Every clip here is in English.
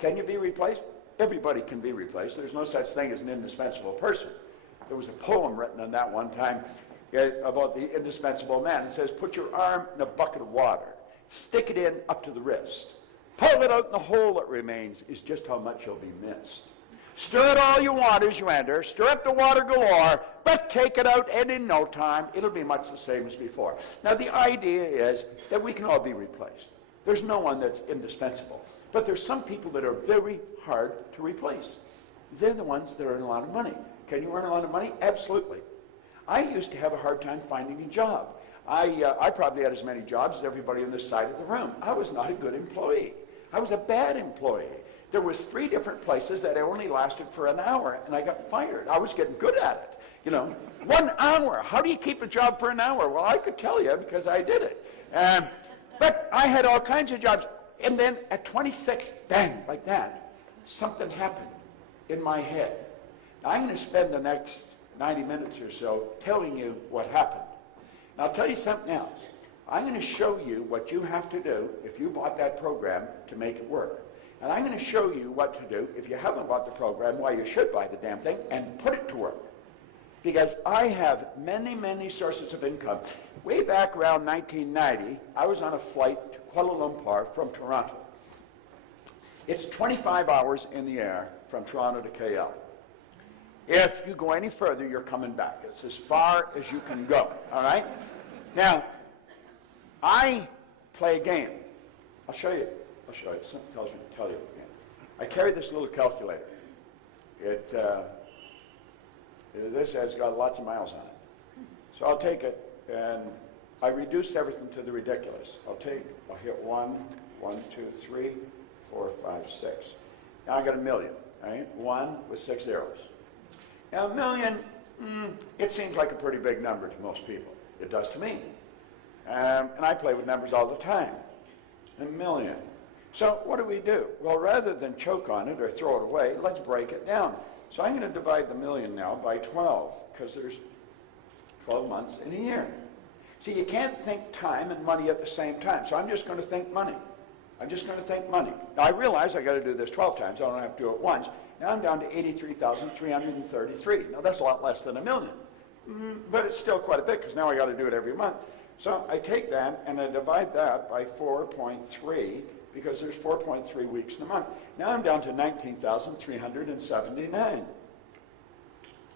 Can you be replaced? Everybody can be replaced. There's no such thing as an indispensable person. There was a poem written on that one time about the indispensable man. It says, put your arm in a bucket of water, stick it in up to the wrist, pull it out in the hole that remains is just how much you'll be missed. Stir it all you want as you enter, stir up the water galore, but take it out and in no time it'll be much the same as before. Now the idea is that we can all be replaced. There's no one that's indispensable. But there's some people that are very hard to replace. They're the ones that earn a lot of money. Can you earn a lot of money? Absolutely. I used to have a hard time finding a job. I probably had as many jobs as everybody on this side of the room. I was not a good employee. I was a bad employee. There was 3 different places that I only lasted for an hour, and I got fired. I was getting good at it. You know, 1 hour. How do you keep a job for an hour? Well, I could tell you because I did it. But I had all kinds of jobs. And then at 26, bang, like that, something happened in my head. Now, I'm going to spend the next 90 minutes or so telling you what happened. And I'll tell you something else. I'm going to show you what you have to do if you bought that program to make it work. And I'm going to show you what to do if you haven't bought the program, why you should buy the damn thing, and put it to work. Because I have many, many sources of income. Way back around 1990, I was on a flight to Kuala Lumpur from Toronto. It's 25 hours in the air from Toronto to KL. If you go any further, you're coming back. It's as far as you can go, all right? Now, I play a game. I'll show you. Something tells me to tell you again. I carry this little calculator. This has got lots of miles on it. So I'll take it, and I reduce everything to the ridiculous. I'll hit 1, 2, 3, 4, 5, 6. Now I got a million, right? 1 with 6 zeros. Now a million, it seems like a pretty big number to most people. It does to me. And I play with numbers all the time. A million. So what do? Well, rather than choke on it or throw it away, let's break it down. So I'm going to divide the million now by 12, because there's 12 months in a year. See, you can't think time and money at the same time, so I'm just going to think money. Now, I realize I got to do this 12 times. I don't have to do it once. Now I'm down to 83,333. Now, that's a lot less than a million, but it's still quite a bit, because now I got to do it every month. So I take that, and I divide that by 4.3, because there's 4.3 weeks in a month. Now I'm down to 19,379.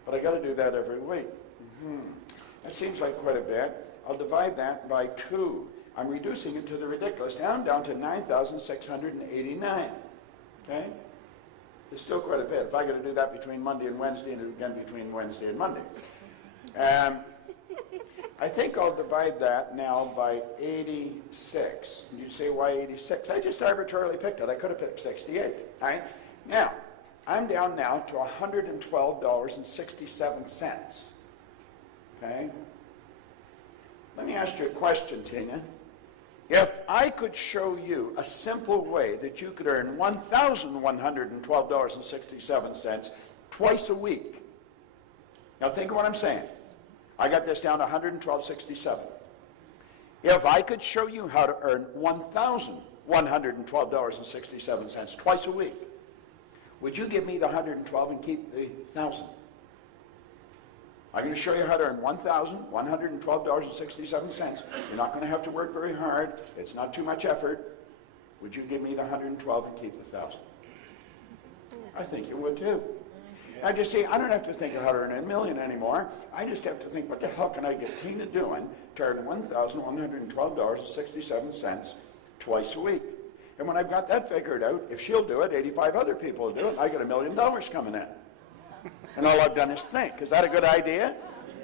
But I got to do that every week. That seems like quite a bit. I'll divide that by 2. I'm reducing it to the ridiculous. Now I'm down to 9,689. Okay? It's still quite a bit. If I got to do that between Monday and Wednesday, and again between Wednesday and Monday. I think I'll divide that now by 86. And you say, why 86? I just arbitrarily picked it. I could have picked 68. All right? Now, I'm down now to $112.67. Okay? Let me ask you a question, Tina. If I could show you a simple way that you could earn $1,112.67 twice a week. Now think of what I'm saying. I got this down to $112.67. If I could show you how to earn $1,112.67 twice a week, would you give me the 112 and keep the 1,000? I'm going to show you how to earn $1,112.67. You're not going to have to work very hard. It's not too much effort. Would you give me the 112 and keep the 1,000? I think you would too. Now, you see, I don't have to think of how to earn $1 million anymore. I just have to think, what the hell can I get Tina doing to earn $1,112.67 twice a week? And when I've got that figured out, if she'll do it, 85 other people will do it, I get $1 million coming in. And all I've done is think. Is that a good idea?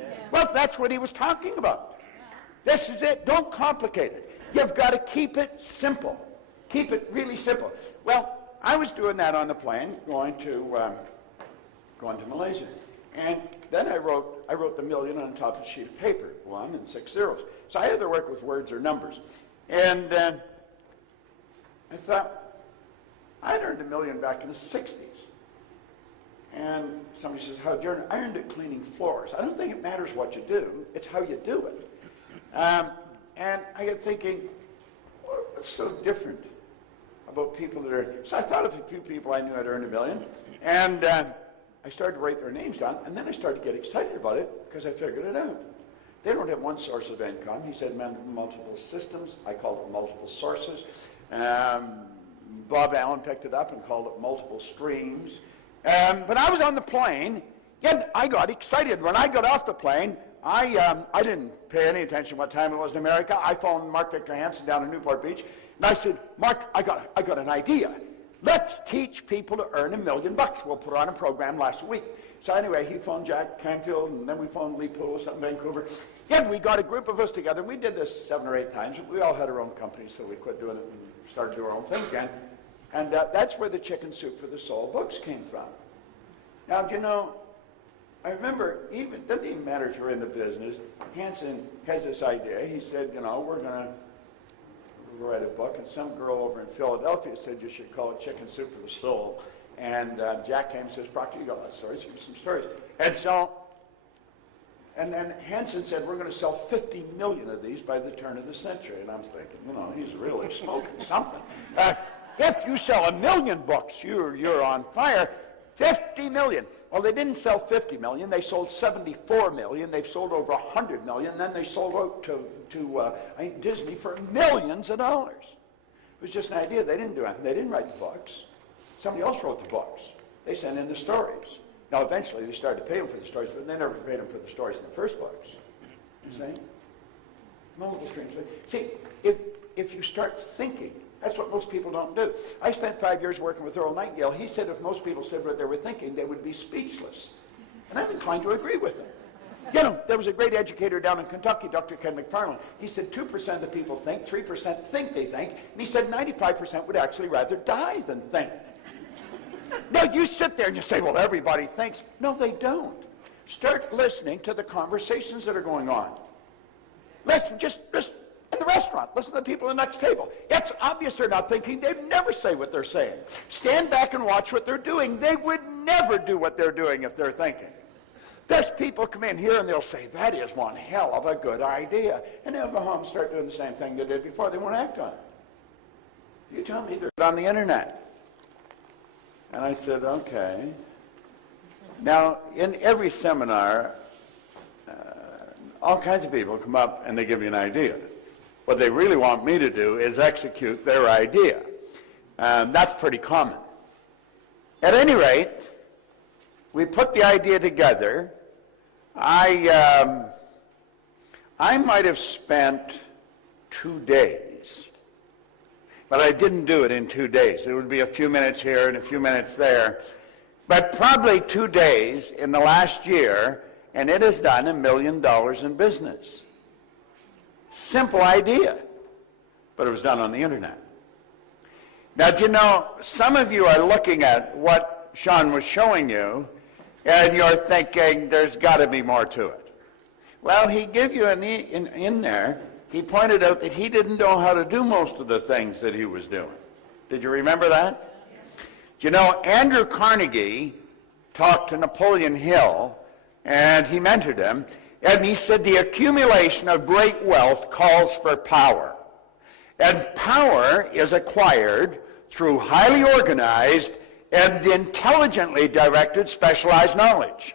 Yeah. Well, that's what he was talking about. This is it. Don't complicate it. You've got to keep it simple. Keep it really simple. Well, I was doing that on the plane, going to Malaysia. And then I wrote the million on top of a sheet of paper, 1 and 6 zeros. So I either work with words or numbers. And I thought, I'd earned $1 million back in the 60s. And somebody says, how'd you earn it? I earned it cleaning floors. I don't think it matters what you do. It's how you do it. And I got thinking, what's so different about people that are, so I thought of a few people I knew had earned $1 million, and I started to write their names down, and then I started to get excited about it because I figured it out. They don't have one source of income. He said multiple systems. I called it multiple sources. Bob Allen picked it up and called it multiple streams. But I was on the plane, and I got excited. When I got off the plane, I didn't pay any attention what time it was in America. I phoned Mark Victor Hansen down in Newport Beach, and I said, Mark, I got an idea. Let's teach people to earn $1 million. We'll put on a program last week. So anyway, he phoned Jack Canfield, and then we phoned Lee Poulos up in Vancouver. Yeah, we got a group of us together, and we did this 7 or 8 times. We all had our own companies, so we quit doing it and started doing our own thing again. And that's where the Chicken Soup for the Soul books came from. Now, do you know, I remember, it doesn't even matter if you're in the business, Hansen has this idea. He said, you know, we're going to write a book, and some girl over in Philadelphia said you should call it Chicken Soup for the Soul. And Jack came and says, Proctor, you got a lot of stories, give me some stories. And then Hansen said, we're going to sell 50 million of these by the turn of the century. And I'm thinking, you know, he's really smoking something. If you sell 1 million books, you're on fire. 50 million. Well, they didn't sell 50 million. They sold 74 million. They've sold over 100 million. Then they sold out to Disney for millions of dollars. It was just an idea. They didn't do anything. They didn't write the books. Somebody else wrote the books. They sent in the stories. Now, eventually, they started to pay them for the stories, but they never paid them for the stories in the first books. You see? Multiple streams. See, if you start thinking, that's what most people don't do. I spent 5 years working with Earl Nightingale. He said if most people said what they were thinking, they would be speechless. And I'm inclined to agree with him. You know, there was a great educator down in Kentucky, Dr. Ken McFarland. He said 2% of the people think, 3% think they think, and he said 95% would actually rather die than think. Now, you sit there and you say, well, everybody thinks. No, they don't. Start listening to the conversations that are going on. Listen, just in the restaurant. Listen to the people at the next table. It's obvious they're not thinking. They'd never say what they're saying. Stand back and watch what they're doing. They would never do what they're doing if they're thinking. There's people come in here and they'll say, that is one hell of a good idea. And they'll go home and start doing the same thing they did before. They won't act on it. You tell me they're on the internet. And I said, okay. Now, in every seminar, all kinds of people come up and they give you an idea. What they really want me to do is execute their idea. That's pretty common. At any rate, we put the idea together. I might have spent 2 days. But I didn't do it in 2 days. It would be a few minutes here and a few minutes there. But probably 2 days in the last year, and it has done $1 million in business. Simple idea, but it was done on the internet. Now, do you know, some of you are looking at what Sean was showing you, and you're thinking, there's got to be more to it. Well, he gave you in there. He pointed out that he didn't know how to do most of the things that he was doing. Did you remember that? Do you know, Andrew Carnegie talked to Napoleon Hill, and he mentored him, and he said the accumulation of great wealth calls for power. And power is acquired through highly organized and intelligently directed specialized knowledge.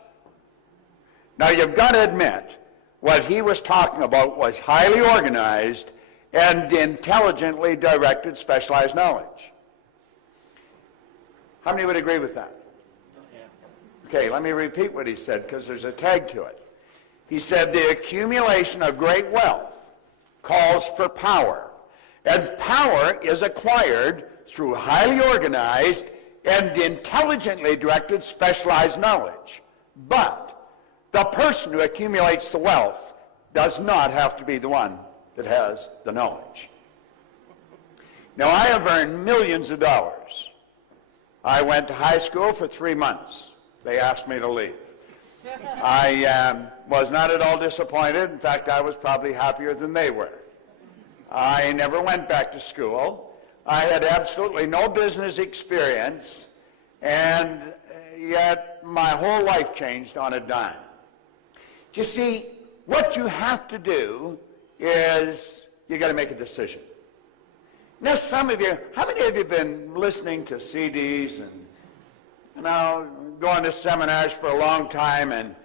Now, you've got to admit, what he was talking about was highly organized and intelligently directed specialized knowledge. How many would agree with that? Okay, let me repeat what he said because there's a tag to it. He said the accumulation of great wealth calls for power, and power is acquired through highly organized and intelligently directed specialized knowledge. But the person who accumulates the wealth does not have to be the one that has the knowledge. Now, I have earned millions of dollars. I went to high school for 3 months. They asked me to leave. I was not at all disappointed. In fact, I was probably happier than they were. I never went back to school. I had absolutely no business experience, and yet my whole life changed on a dime. You see, what you have to do is you got to make a decision. Now, some of you, how many of you have been listening to CDs and, going to seminars for a long time, and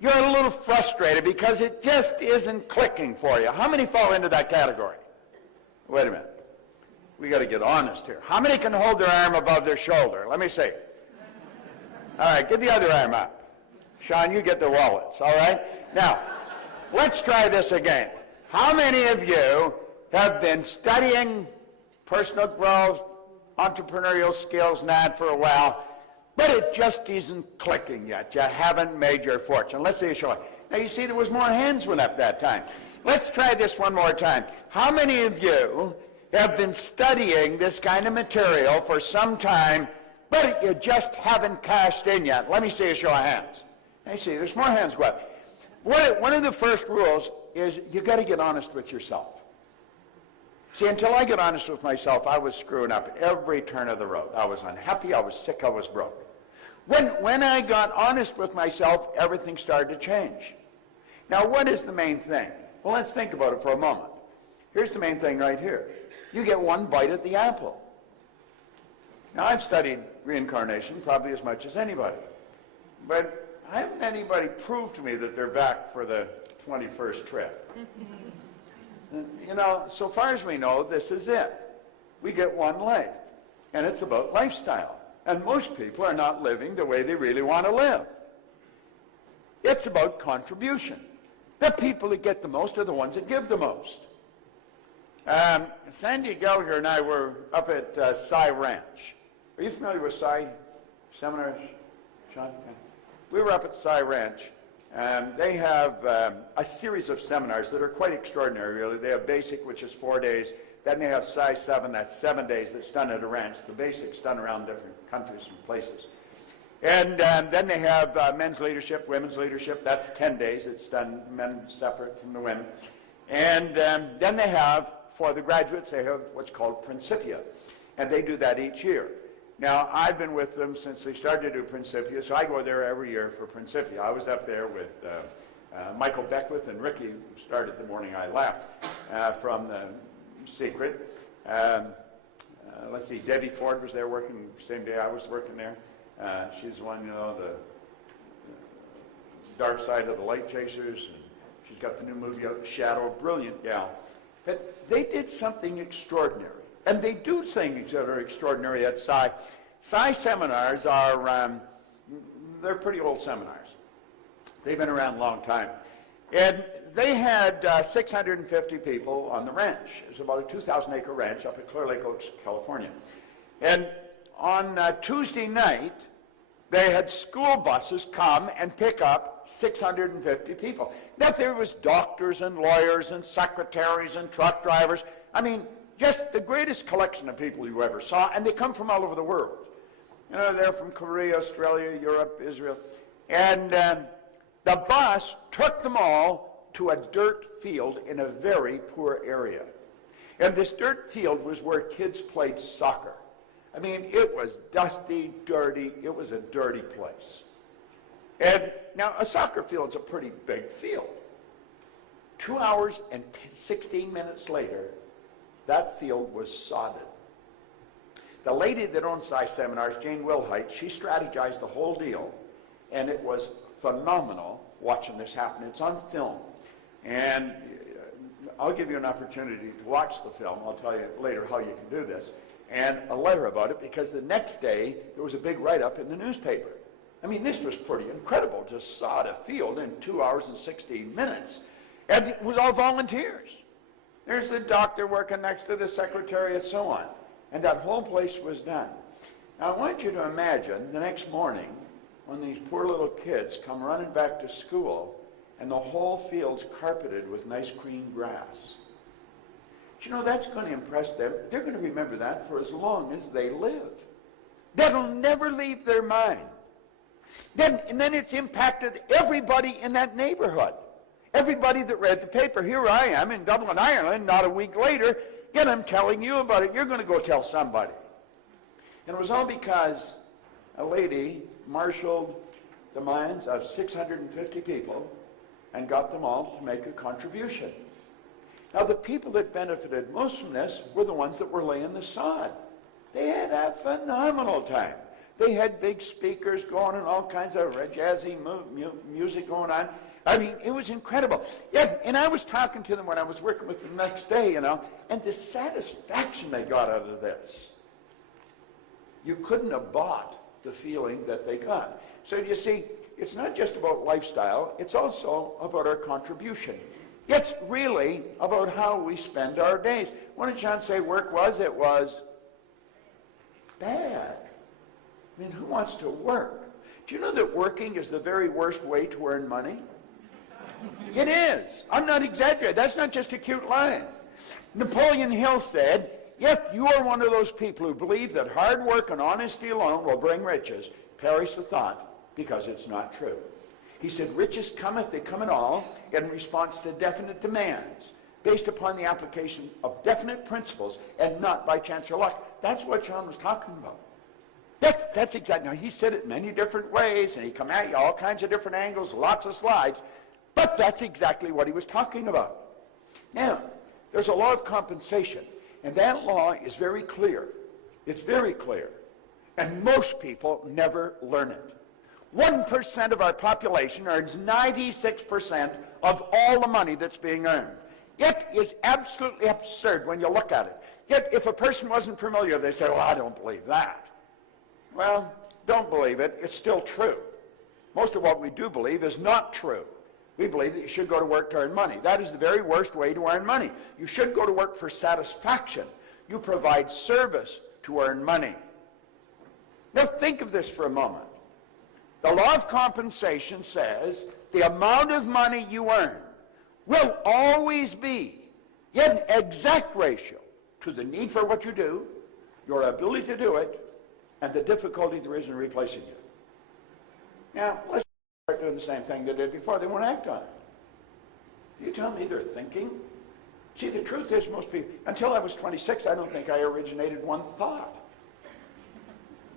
you're a little frustrated because it just isn't clicking for you? How many fall into that category? Wait a minute. We got to get honest here. How many can hold their arm above their shoulder? Let me see. All right, get the other arm up. Sean, you get the wallets, all right? Now, let's try this again. How many of you have been studying personal growth, entrepreneurial skills, and that for a while, but it just isn't clicking yet? You haven't made your fortune. Let's see a show. Now, you see there was more hands went up that time. Let's try this one more time. How many of you have been studying this kind of material for some time, but you just haven't cashed in yet? Let me see a show of hands. I see there's more hands go up. One of the first rules is you got to get honest with yourself. See, until I get honest with myself, I was screwing up every turn of the road. I was unhappy, I was sick, I was broke. When I got honest with myself, everything started to change. Now, what is the main thing? Well, let's think about it for a moment. Here's the main thing right here. You get one bite at the apple. Now, I've studied reincarnation probably as much as anybody, but I haven't anybody prove to me that they're back for the 21st trip. So far as we know, this is it. We get one life, and it's about lifestyle. And most people are not living the way they really want to live. It's about contribution. The people that get the most are the ones that give the most. Sandy Gallagher and I were up at Cy Ranch. Are you familiar with Cy seminars, Sean? We were up at Cy Ranch. They have a series of seminars that are quite extraordinary, really. They have Basic, which is 4 days. Then they have Psi 7, that's 7 days, that's done at a ranch. The Basic's done around different countries and places. And then they have Men's Leadership, Women's Leadership. That's 10 days. It's done men separate from the women. And then they have, for the graduates, they have what's called Principia. And they do that each year. Now, I've been with them since they started to do Principia, so I go there every year for Principia. I was up there with Michael Beckwith and Ricky, who started the morning I left from the Secret. Let's see, Debbie Ford was there working the same day I was working there. She's the one, the Dark Side of the Light Chasers. And she's got the new movie out, Shadow, brilliant gal. But they did something extraordinary. And they do things that are extraordinary at Psi. Psi seminars are, they're pretty old seminars. They've been around a long time. And they had 650 people on the ranch. It was about a 2,000-acre ranch up at Clear Lake Oaks, California. And on Tuesday night, they had school buses come and pick up 650 people. Now, there was doctors and lawyers and secretaries and truck drivers. I mean, just the greatest collection of people you ever saw, and they come from all over the world. They're from Korea, Australia, Europe, Israel. And the bus took them all to a dirt field in a very poor area. And this dirt field was where kids played soccer. I mean, it was dusty, dirty. It was a dirty place. And now a soccer field's a pretty big field. 2 hours and 16 minutes later, that field was sodded. The lady that owns Psi Seminars, Jane Wilhite, she strategized the whole deal, and it was phenomenal watching this happen. It's on film, and I'll give you an opportunity to watch the film. I'll tell you later how you can do this, and a letter about it, because the next day there was a big write-up in the newspaper. I mean, this was pretty incredible to sod a field in 2 hours and 16 minutes, and it was all volunteers. There's the doctor working next to the secretary and so on. And that whole place was done. Now, I want you to imagine the next morning when these poor little kids come running back to school and the whole field's carpeted with nice green grass. Do you know, that's going to impress them. They're going to remember that for as long as they live. That'll never leave their mind. And then it's impacted everybody in that neighborhood. Everybody that read the paper. Here I am in Dublin, Ireland, not a week later, and I'm telling you about it. You're going to go tell somebody. And it was all because a lady marshaled the minds of 650 people and got them all to make a contribution. Now, the people that benefited most from this were the ones that were laying the sod. They had a phenomenal time. They had big speakers going and all kinds of jazzy music going on. I mean, it was incredible. Yeah, and I was talking to them when I was working with them the next day, you know, and the satisfaction they got out of this. You couldn't have bought the feeling that they got. So you see, it's not just about lifestyle, it's also about our contribution. It's really about how we spend our days. What did John say work was? It was bad. I mean, who wants to work? Do you know that working is the very worst way to earn money? It is. I'm not exaggerating. That's not just a cute line. Napoleon Hill said, if you are one of those people who believe that hard work and honesty alone will bring riches, perish the thought, because it's not true. He said, riches come, if they come at all, in response to definite demands, based upon the application of definite principles, and not by chance or luck. That's what John was talking about. That's exactly. Now, he said it many different ways, and he come at you all kinds of different angles, lots of slides, but that's exactly what he was talking about. Now, there's a law of compensation, and that law is very clear. It's very clear. And most people never learn it. 1% of our population earns 96% of all the money that's being earned. It is absolutely absurd when you look at it. Yet, if a person wasn't familiar, they'd say, well, I don't believe that. Well, don't believe it. It's still true. Most of what we do believe is not true. We believe that you should go to work to earn money. That is the very worst way to earn money. You should go to work for satisfaction. You provide service to earn money. Now think of this for a moment. The law of compensation says the amount of money you earn will always be in exact ratio to the need for what you do, your ability to do it, and the difficulty there is in replacing you. Now, let's start doing the same thing they did before. They won't act on it. You tell me they're thinking? See, the truth is most people, until I was 26, I don't think I originated one thought.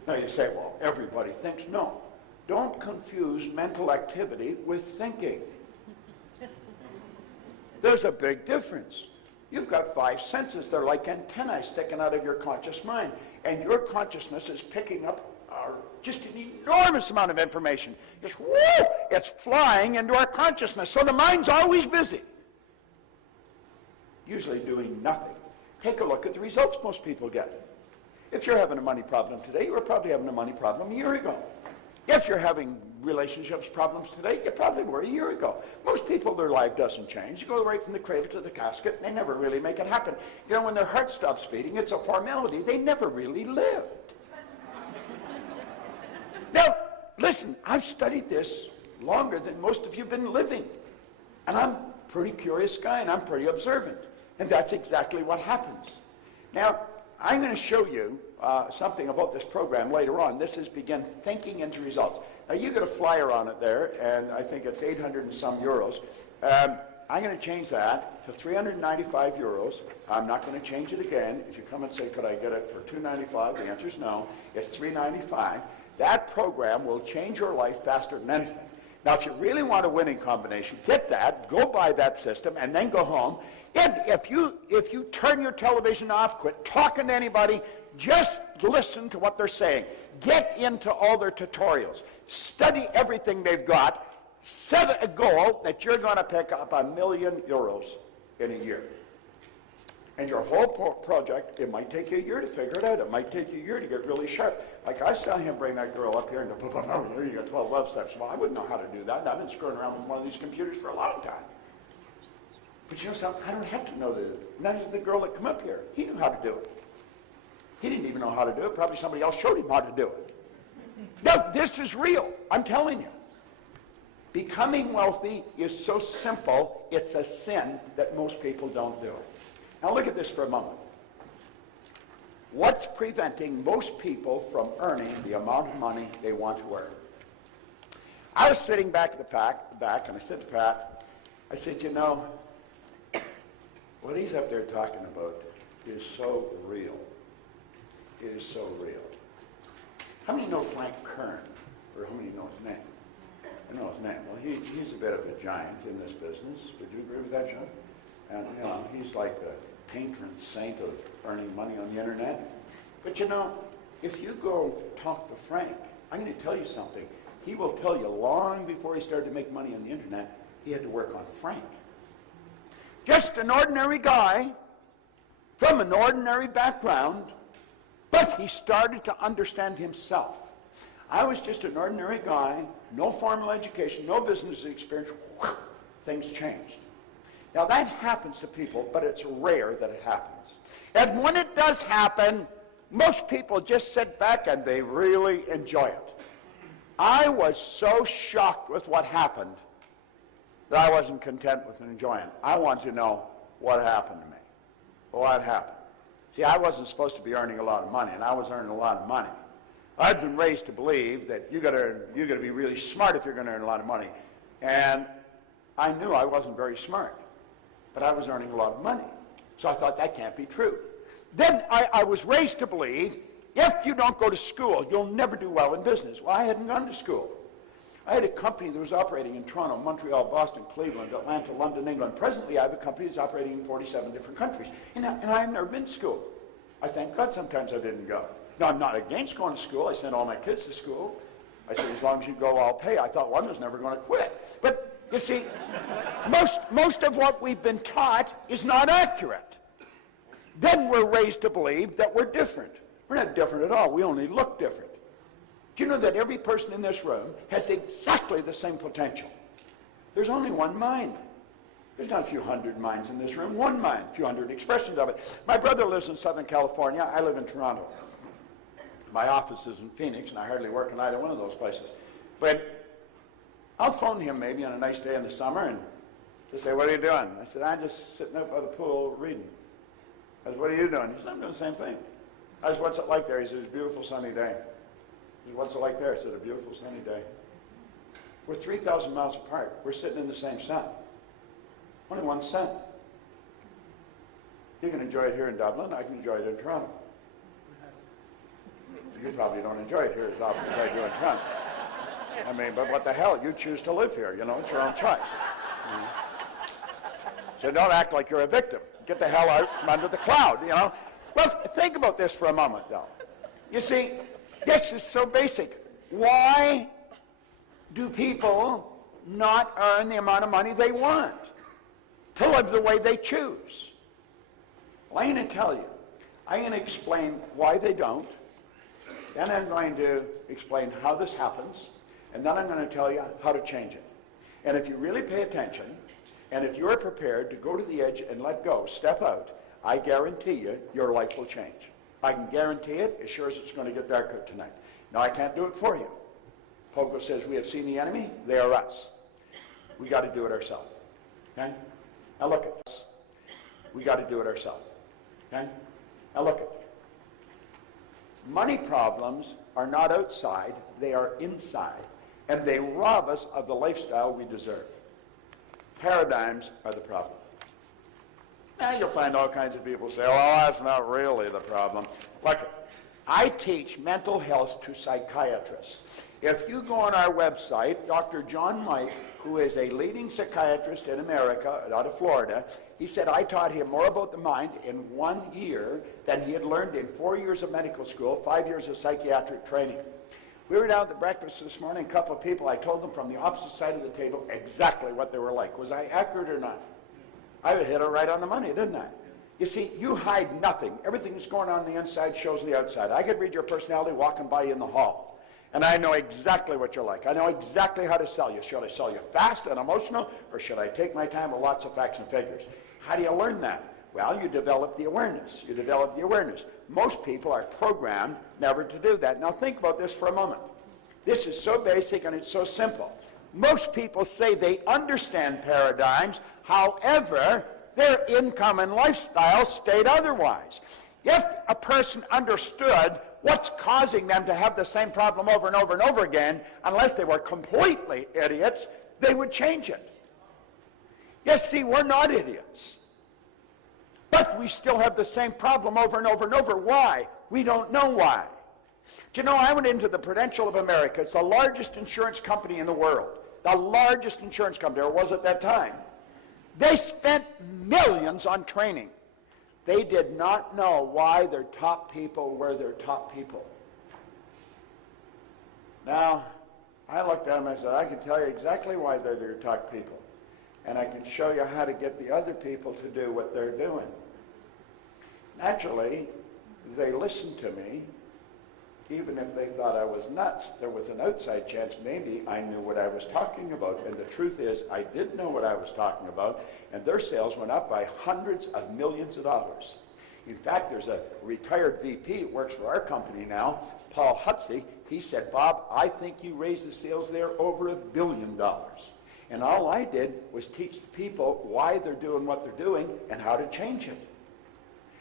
Now you say, well, everybody thinks. No. Don't confuse mental activity with thinking. There's a big difference. You've got 5 senses. They're like antennae sticking out of your conscious mind. And your consciousness is picking up just an enormous amount of information. Just whoo! It's flying into our consciousness. So the mind's always busy. Usually doing nothing. Take a look at the results most people get. If you're having a money problem today, you were probably having a money problem a year ago. If you're having relationships problems today, you probably were a year ago. Most people, their life doesn't change. You go right from the cradle to the casket, and they never really make it happen. You know, when their heart stops beating, it's a formality. They never really lived. Now, listen, I've studied this longer than most of you have been living. And I'm a pretty curious guy, and I'm pretty observant. And that's exactly what happens. Now, I'm going to show you something about this program later on. This is Begin Thinking into Results. Now, you get a flyer on it there, and I think it's 800 and some euros. I'm going to change that to 395 euros. I'm not going to change it again. If you come and say, could I get it for 295? The answer is no. It's 395. That program will change your life faster than anything. Now, if you really want a winning combination, get that, go buy that system, and then go home. And if you turn your television off, quit talking to anybody, just listen to what they're saying. Get into all their tutorials. Study everything they've got. Set a goal that you're going to pick up €1 million in a year. And your whole project, it might take you a year to figure it out. It might take you a year to get really sharp. Like I saw him bring that girl up here and you got 12 love steps. Well, I wouldn't know how to do that. I've been screwing around with one of these computers for a long time. But you know something? I don't have to know that. None of the girl that come up here, he knew how to do it. He didn't even know how to do it. Probably somebody else showed him how to do it. No, this is real. I'm telling you. Becoming wealthy is so simple, it's a sin that most people don't do it. Now look at this for a moment. What's preventing most people from earning the amount of money they want to earn? I was sitting back at the back, and I said to Pat, I said, you know, what he's up there talking about is so real. It is so real. How many know Frank Kern? Or how many know his name? I know his name. Well, he's a bit of a giant in this business. Would you agree with that, John? And, he's like the patron saint of earning money on the internet. But, if you go talk to Frank, I'm going to tell you something. He will tell you long before he started to make money on the internet, he had to work on Frank. Just an ordinary guy from an ordinary background, but he started to understand himself. I was just an ordinary guy, no formal education, no business experience. Things changed. Now that happens to people, but it's rare that it happens. And when it does happen, most people just sit back and they really enjoy it. I was so shocked with what happened that I wasn't content with enjoying it. I want to know what happened to me. What happened? See, I wasn't supposed to be earning a lot of money, and I was earning a lot of money. I've been raised to believe that you got to be really smart if you're going to earn a lot of money. And I knew I wasn't very smart, but I was earning a lot of money. So I thought that can't be true. Then I was raised to believe if you don't go to school, you'll never do well in business. Well, I hadn't gone to school. I had a company that was operating in Toronto, Montreal, Boston, Cleveland, Atlanta, London, England. Presently, I have a company that's operating in 47 different countries. And I've never been to school. I thank God sometimes I didn't go. Now, I'm not against going to school. I sent all my kids to school. I said, as long as you go, I'll pay. I thought one was never going to quit. But, you see, most of what we've been taught is not accurate. Then we're raised to believe that we're different. We're not different at all. We only look different. Do you know that every person in this room has exactly the same potential? There's only one mind. There's not a few hundred minds in this room. One mind, a few hundred expressions of it. My brother lives in Southern California. I live in Toronto. My office is in Phoenix, and I hardly work in either one of those places. But I'll phone him maybe on a nice day in the summer, and he'll say, what are you doing? I said, I'm just sitting up by the pool reading. I said, what are you doing? He said, I'm doing the same thing. I said, what's it like there? He said, it's a beautiful sunny day. I said, what's it like there? I said, a beautiful sunny day. We're 3,000 miles apart. We're sitting in the same sun. Only one sun. You can enjoy it here in Dublin. I can enjoy it in Toronto. You probably don't enjoy it here as often as I do in Toronto. I mean, but what the hell? You choose to live here. It's your own choice. So don't act like you're a victim. Get the hell out from under the cloud, Well, think about this for a moment, though. You see, this is so basic. Why do people not earn the amount of money they want to live the way they choose? Well, I'm going to tell you. I'm going to explain why they don't. Then I'm going to explain how this happens. And then I'm going to tell you how to change it. And if you really pay attention, and if you're prepared to go to the edge and let go, step out, I guarantee you, your life will change. I can guarantee it as sure as it's going to get darker tonight. Now, I can't do it for you. Pogo says, we have seen the enemy. They are us. We got to do it ourselves. Okay? Now, look at this. We got to do it ourselves. Okay? Now, look at it. Money problems are not outside. They are inside. And they rob us of the lifestyle we deserve. Paradigms are the problem. Now you'll find all kinds of people say, oh, that's not really the problem. Look, I teach mental health to psychiatrists. If you go on our website, Dr. John Mike, who is a leading psychiatrist in America, out of Florida, he said I taught him more about the mind in 1 year than he had learned in 4 years of medical school, 5 years of psychiatric training. We were down at the breakfast this morning, a couple of people, I told them from the opposite side of the table exactly what they were like. Was I accurate or not? I hit it right on the money, didn't I? You see, you hide nothing. Everything that's going on the inside shows the outside. I could read your personality walking by you in the hall. And I know exactly what you're like. I know exactly how to sell you. Should I sell you fast and emotional, or should I take my time with lots of facts and figures? How do you learn that? Well, you develop the awareness. You develop the awareness. Most people are programmed never to do that. Now think about this for a moment. This is so basic and it's so simple. Most people say they understand paradigms. However, their income and lifestyle state otherwise. If a person understood what's causing them to have the same problem over and over and over again, unless they were completely idiots, they would change it. Yes, see, we're not idiots. But we still have the same problem over and over and over. Why? We don't know why. Do you know, I went into the Prudential of America. It's the largest insurance company in the world. The largest insurance company, or was at that time. They spent millions on training. They did not know why their top people were their top people. Now, I looked at them and I said, I can tell you exactly why they're their top people. And I can show you how to get the other people to do what they're doing. Naturally, they listened to me, even if they thought I was nuts. There was an outside chance maybe I knew what I was talking about. And the truth is, I did know what I was talking about, and their sales went up by hundreds of millions of dollars. In fact, there's a retired VP that works for our company now, Paul Hutsey. He said, Bob, I think you raised the sales there over $1 billion. And all I did was teach the people why they're doing what they're doing and how to change it.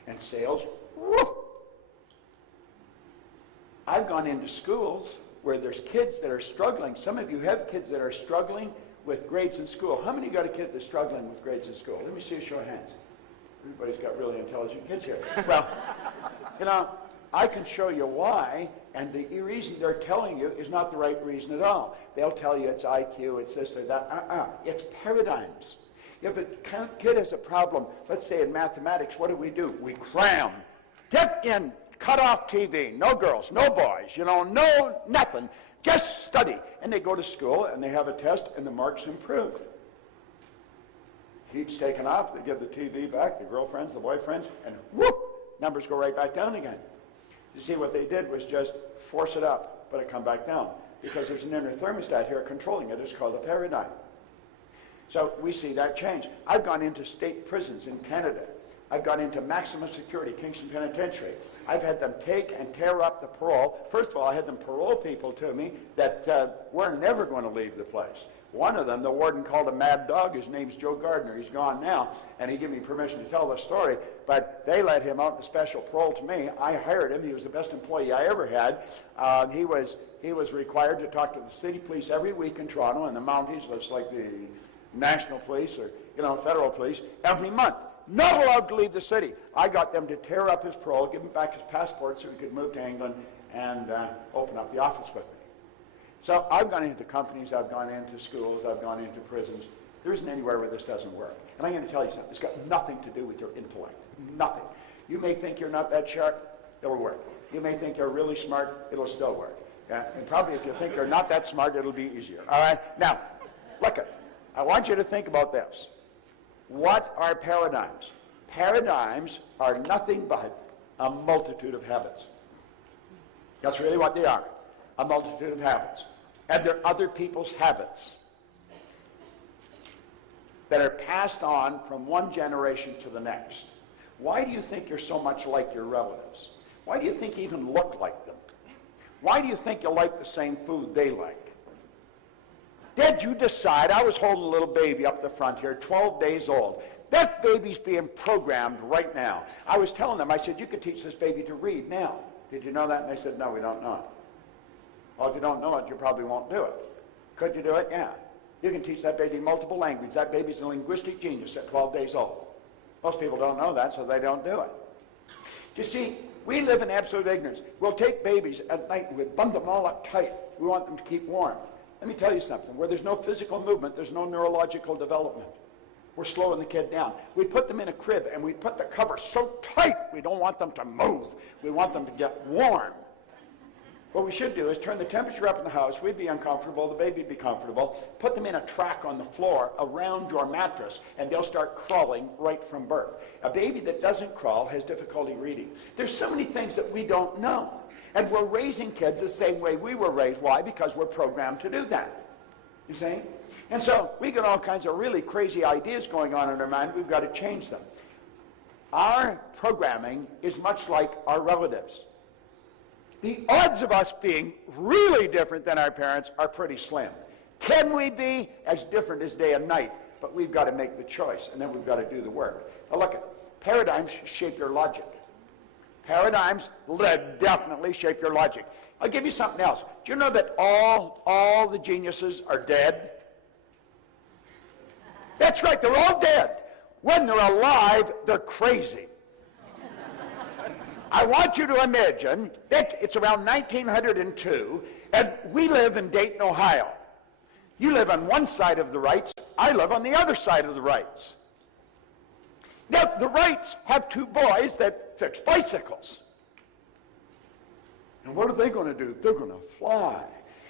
And sales, whoop. I've gone into schools where there's kids that are struggling. Some of you have kids that are struggling with grades in school. How many got a kid that's struggling with grades in school? Let me see a show of hands. Everybody's got really intelligent kids here. Well, you know, I can show you why, and the reason they're telling you is not the right reason at all. They'll tell you it's IQ, it's this or that. It's paradigms. If a kid has a problem, let's say in mathematics, what do? We cram. Get in, cut off TV, no girls, no boys, no nothing. Just study. And they go to school and they have a test and the marks improve. Heat's taken off, they give the TV back, the girlfriends, the boyfriends, and whoop, numbers go right back down again. You see, what they did was just force it up, but it come back down. Because there's an inner thermostat here controlling it. It's called a paradigm. So we see that change. I've gone into state prisons in Canada. I've gone into maximum security, Kingston Penitentiary. I've had them take and tear up the parole. First of all, I had them parole people to me that were never going to leave the place. One of them, the warden called a mad dog. His name's Joe Gardner. He's gone now, and he gave me permission to tell the story. But they let him out in special parole to me. I hired him. He was the best employee I ever had. He was required to talk to the city police every week in Toronto and the Mounties. It's like the national police or federal police every month. Not allowed to leave the city. I got them to tear up his parole, give him back his passport so he could move to England and open up the office with me. So I've gone into companies, I've gone into schools, I've gone into prisons. There isn't anywhere where this doesn't work. And I'm going to tell you something. It's got nothing to do with your intellect. Nothing. You may think you're not that sharp, it'll work. You may think you're really smart, it'll still work. Yeah? And probably if you think you're not that smart, it'll be easier. All right? Now, look, I want you to think about this. What are paradigms? Paradigms are nothing but a multitude of habits. That's really what they are. A multitude of habits. And they're other people's habits that are passed on from one generation to the next. Why do you think you're so much like your relatives? Why do you think you even look like them? Why do you think you like the same food they like? Did you decide? I was holding a little baby up the front here, 12 days old. That baby's being programmed right now. I was telling them, I said, you could teach this baby to read now. Did you know that? And they said, no, we don't know it. Well, if you don't know it, you probably won't do it. Could you do it? Yeah. You can teach that baby multiple languages. That baby's a linguistic genius at 12 days old. Most people don't know that, so they don't do it. You see, we live in absolute ignorance. We'll take babies at night and we bund them all up tight. We want them to keep warm. Let me tell you something. Where there's no physical movement, there's no neurological development. We're slowing the kid down. We put them in a crib and we put the cover so tight we don't want them to move. We want them to get warm. What we should do is turn the temperature up in the house. We'd be uncomfortable. The baby'd be comfortable. Put them in a track on the floor around your mattress, and they'll start crawling right from birth. A baby that doesn't crawl has difficulty reading. There's so many things that we don't know. And we're raising kids the same way we were raised. Why? Because we're programmed to do that. You see? And so we get all kinds of really crazy ideas going on in our mind. We've got to change them. Our programming is much like our relatives. The odds of us being really different than our parents are pretty slim. Can we be as different as day and night? But we've got to make the choice, and then we've got to do the work. Now look, paradigms shape your logic. Paradigms definitely shape your logic. I'll give you something else. Do you know that all the geniuses are dead? That's right, they're all dead. When they're alive, they're crazy. I want you to imagine that it's around 1902, and we live in Dayton, Ohio. You live on one side of the rights, I live on the other side of the rights. Now, the Wrights have two boys that fix bicycles. And what are they going to do? They're going to fly.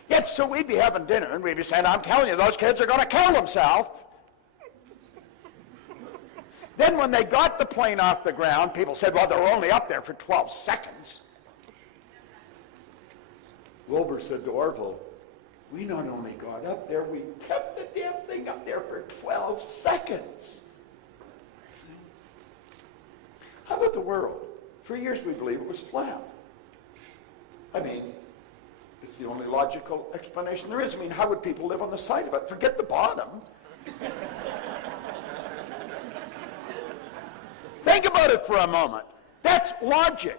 Yet, so we'd be having dinner, and we'd be saying, I'm telling you, those kids are going to kill themselves. Then when they got the plane off the ground, people said, well, they were only up there for 12 seconds. Wilbur said to Orville, we not only got up there, we kept the damn thing up there for 12 seconds. How about the world? For years we believed it was flat. I mean, it's the only logical explanation there is. I mean, how would people live on the side of it? Forget the bottom. Think about it for a moment. That's logic.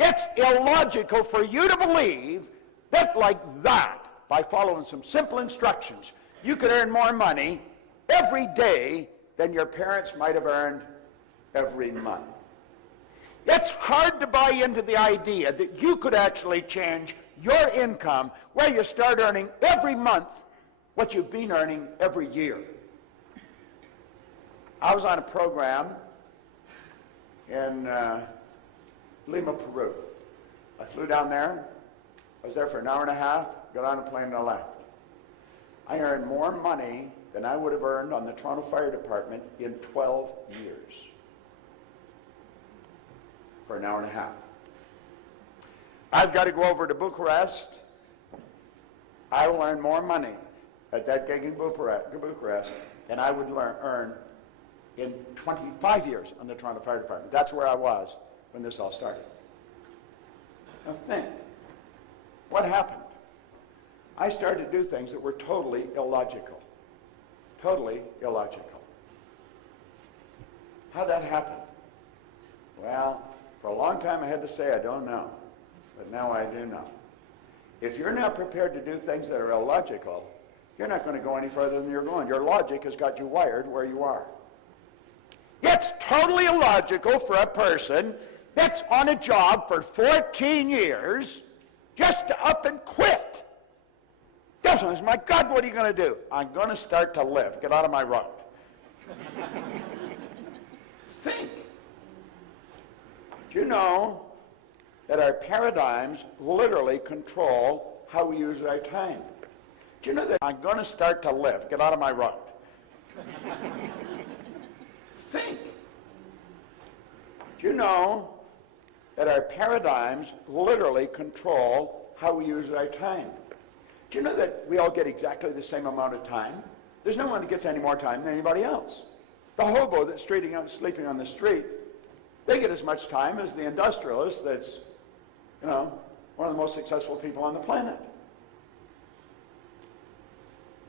It's illogical for you to believe that like that, by following some simple instructions, you could earn more money every day than your parents might have earned every month. It's hard to buy into the idea that you could actually change your income where you start earning every month what you've been earning every year. I was on a program in Lima, Peru. I flew down there. I was there for an hour and a half, got on a plane and I left. I earned more money than I would have earned on the Toronto Fire Department in 12 years. For an hour and a half. I've got to go over to Bucharest. I will earn more money at that gig in Bucharest than I would earn in 25 years on the Toronto Fire Department. That's where I was when this all started. Now think, what happened? I started to do things that were totally illogical. Totally illogical. How'd that happen? Well, for a long time I had to say I don't know, but now I do know. If you're not prepared to do things that are illogical, you're not going to go any further than you're going. Your logic has got you wired where you are. It's totally illogical for a person that's on a job for 14 years just to up and quit. Doesn't, my God, what are you going to do? I'm going to start to live. Get out of my road. Think. Do you know that our paradigms literally control how we use our time? Do you know that I'm going to start to live? Get out of my road. Think. Do you know that our paradigms literally control how we use our time? Do you know that we all get exactly the same amount of time? There's no one that gets any more time than anybody else. The hobo that's sleeping on the street, they get as much time as the industrialist that's, one of the most successful people on the planet.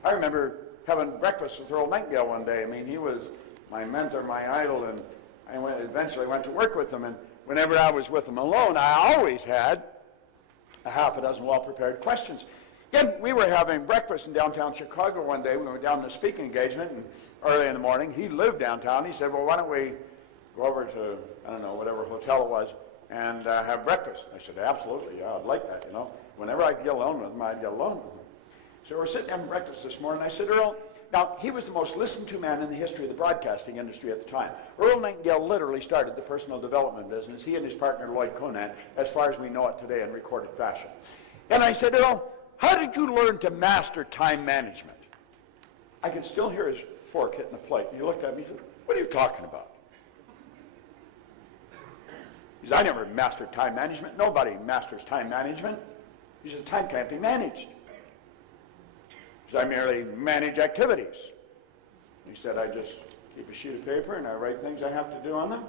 I remember having breakfast with Earl Nightingale one day. I mean, he was my mentor, my idol, and I eventually went to work with him. And whenever I was with him alone, I always had a half a dozen well-prepared questions. Again, we were having breakfast in downtown Chicago one day. We went down to a speaking engagement, and early in the morning, he lived downtown. He said, well, why don't we go over to, I don't know, whatever hotel it was, and have breakfast. I said, absolutely, yeah, I'd like that, Whenever I could get alone with him, I'd get alone with him. So we're sitting having breakfast this morning, and I said, Earl, now, he was the most listened to man in the history of the broadcasting industry at the time. Earl Nightingale literally started the personal development business, he and his partner Lloyd Conant, as far as we know it today in recorded fashion. And I said, Earl, how did you learn to master time management? I could still hear his fork hitting the plate. And he looked at me and said, what are you talking about? He said, I never mastered time management. Nobody masters time management. He said, time can't be managed. He said, I merely manage activities. He said, I just keep a sheet of paper and I write things I have to do on them,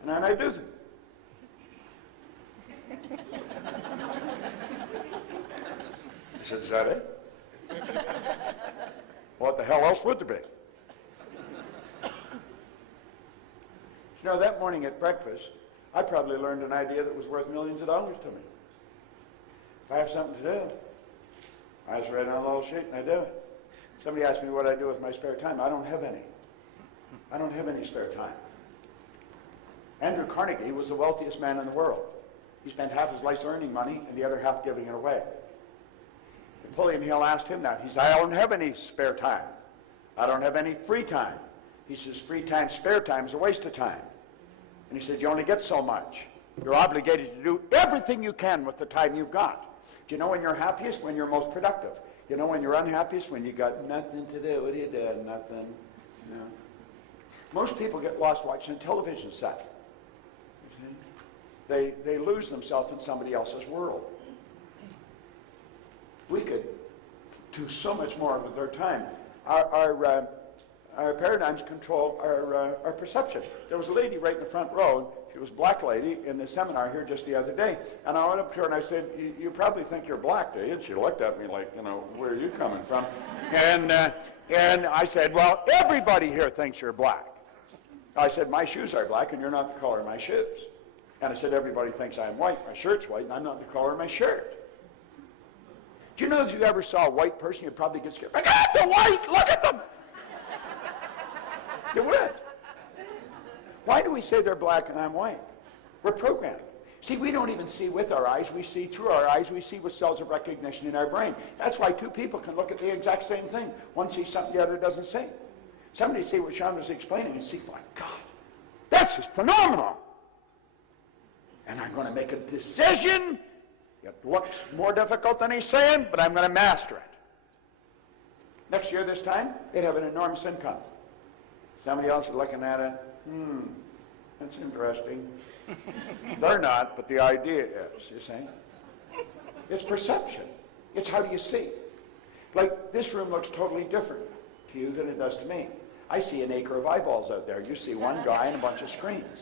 and then I do them. I said, is that it? What the hell else would there be? That morning at breakfast, I probably learned an idea that was worth millions of dollars to me. If I have something to do, I just write it on a little sheet and I do it. Somebody asked me what I do with my spare time. I don't have any. I don't have any spare time. Andrew Carnegie was the wealthiest man in the world. He spent half his life earning money and the other half giving it away. Napoleon Hill asked him that. He said, I don't have any spare time. I don't have any free time. He says, free time, spare time is a waste of time. And he said, you only get so much. You're obligated to do everything you can with the time you've got. Do you know when you're happiest? When you're most productive. You know when you're unhappiest? When you got nothing to do. What are you doing? Nothing. No. Most people get lost watching a television set. They lose themselves in somebody else's world. We could do so much more with our time. Our paradigms control our perception. There was a lady right in the front row. She was a black lady in the seminar here just the other day. And I went up to her and I said, you probably think you're black, do you? And she looked at me like, where are you coming from? And I said, well, everybody here thinks you're black. I said, my shoes are black and you're not the color of my shoes. And I said, everybody thinks I'm white. My shirt's white and I'm not the color of my shirt. Do you know if you ever saw a white person, you'd probably get scared. Look at the white! Look at them! You would. Why do we say they're black and I'm white? We're programmed. See, we don't even see with our eyes. We see through our eyes. We see with cells of recognition in our brain. That's why two people can look at the exact same thing. One sees something the other doesn't see. Somebody see what Sean was explaining and see, my God, this is phenomenal. And I'm going to make a decision. It looks more difficult than he's saying, but I'm going to master it. Next year this time, they'd have an enormous income. Somebody else is looking at it, that's interesting. They're not, but the idea is, you see. It's perception. It's how do you see. Like, this room looks totally different to you than it does to me. I see an acre of eyeballs out there. You see one guy and a bunch of screens.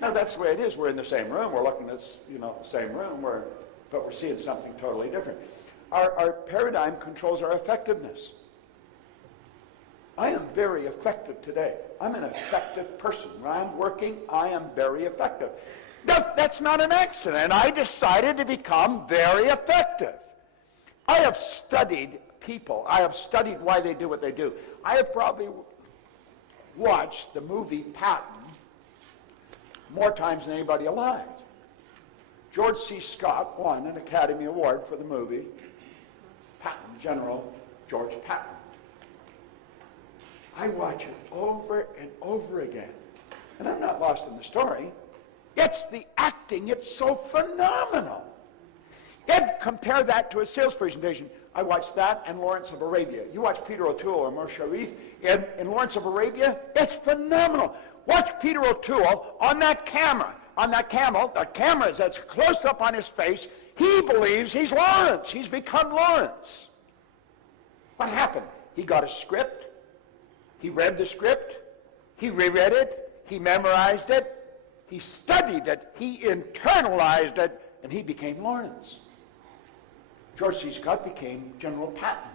No, that's the way it is. We're in the same room. We're looking at, the same room, but we're seeing something totally different. Our paradigm controls our effectiveness. I am very effective today. I'm an effective person. When I'm working, I am very effective. That's not an accident. I decided to become very effective. I have studied people. I have studied why they do what they do. I have probably watched the movie Patton more times than anybody alive. George C. Scott won an Academy Award for the movie Patton, General George Patton. I watch it over and over again. And I'm not lost in the story. It's the acting. It's so phenomenal. And compare that to a sales presentation. I watched that and Lawrence of Arabia. You watch Peter O'Toole or Omar Sharif in Lawrence of Arabia, it's phenomenal. Watch Peter O'Toole on that camera. On that camel, the camera is that's close up on his face. He believes he's Lawrence. He's become Lawrence. What happened? He got a script. He read the script. He reread it. He memorized it. He studied it. He internalized it. And he became Lawrence. George C. Scott became General Patton.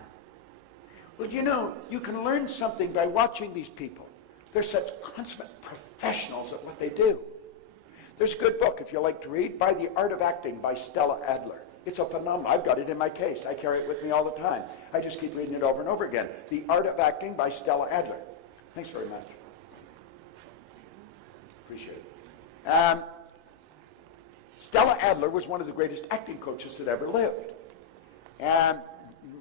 Well, you can learn something by watching these people. They're such consummate professionals at what they do. There's a good book, if you like to read, by The Art of Acting by Stella Adler. It's a phenomenon. I've got it in my case. I carry it with me all the time. I just keep reading it over and over again. The Art of Acting by Stella Adler. Thanks very much. Appreciate it. Stella Adler was one of the greatest acting coaches that ever lived. And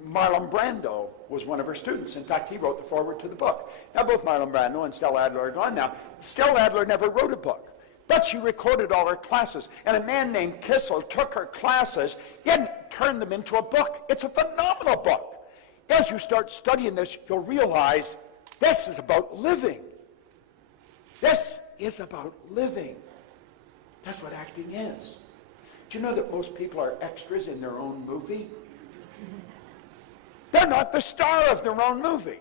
Marlon Brando was one of her students. In fact, he wrote the foreword to the book. Now, both Marlon Brando and Stella Adler are gone now. Stella Adler never wrote a book. But she recorded all her classes. And a man named Kissel took her classes and turned them into a book. It's a phenomenal book. As you start studying this, you'll realize this is about living. This is about living. That's what acting is. Do you know that most people are extras in their own movie? They're not the star of their own movie.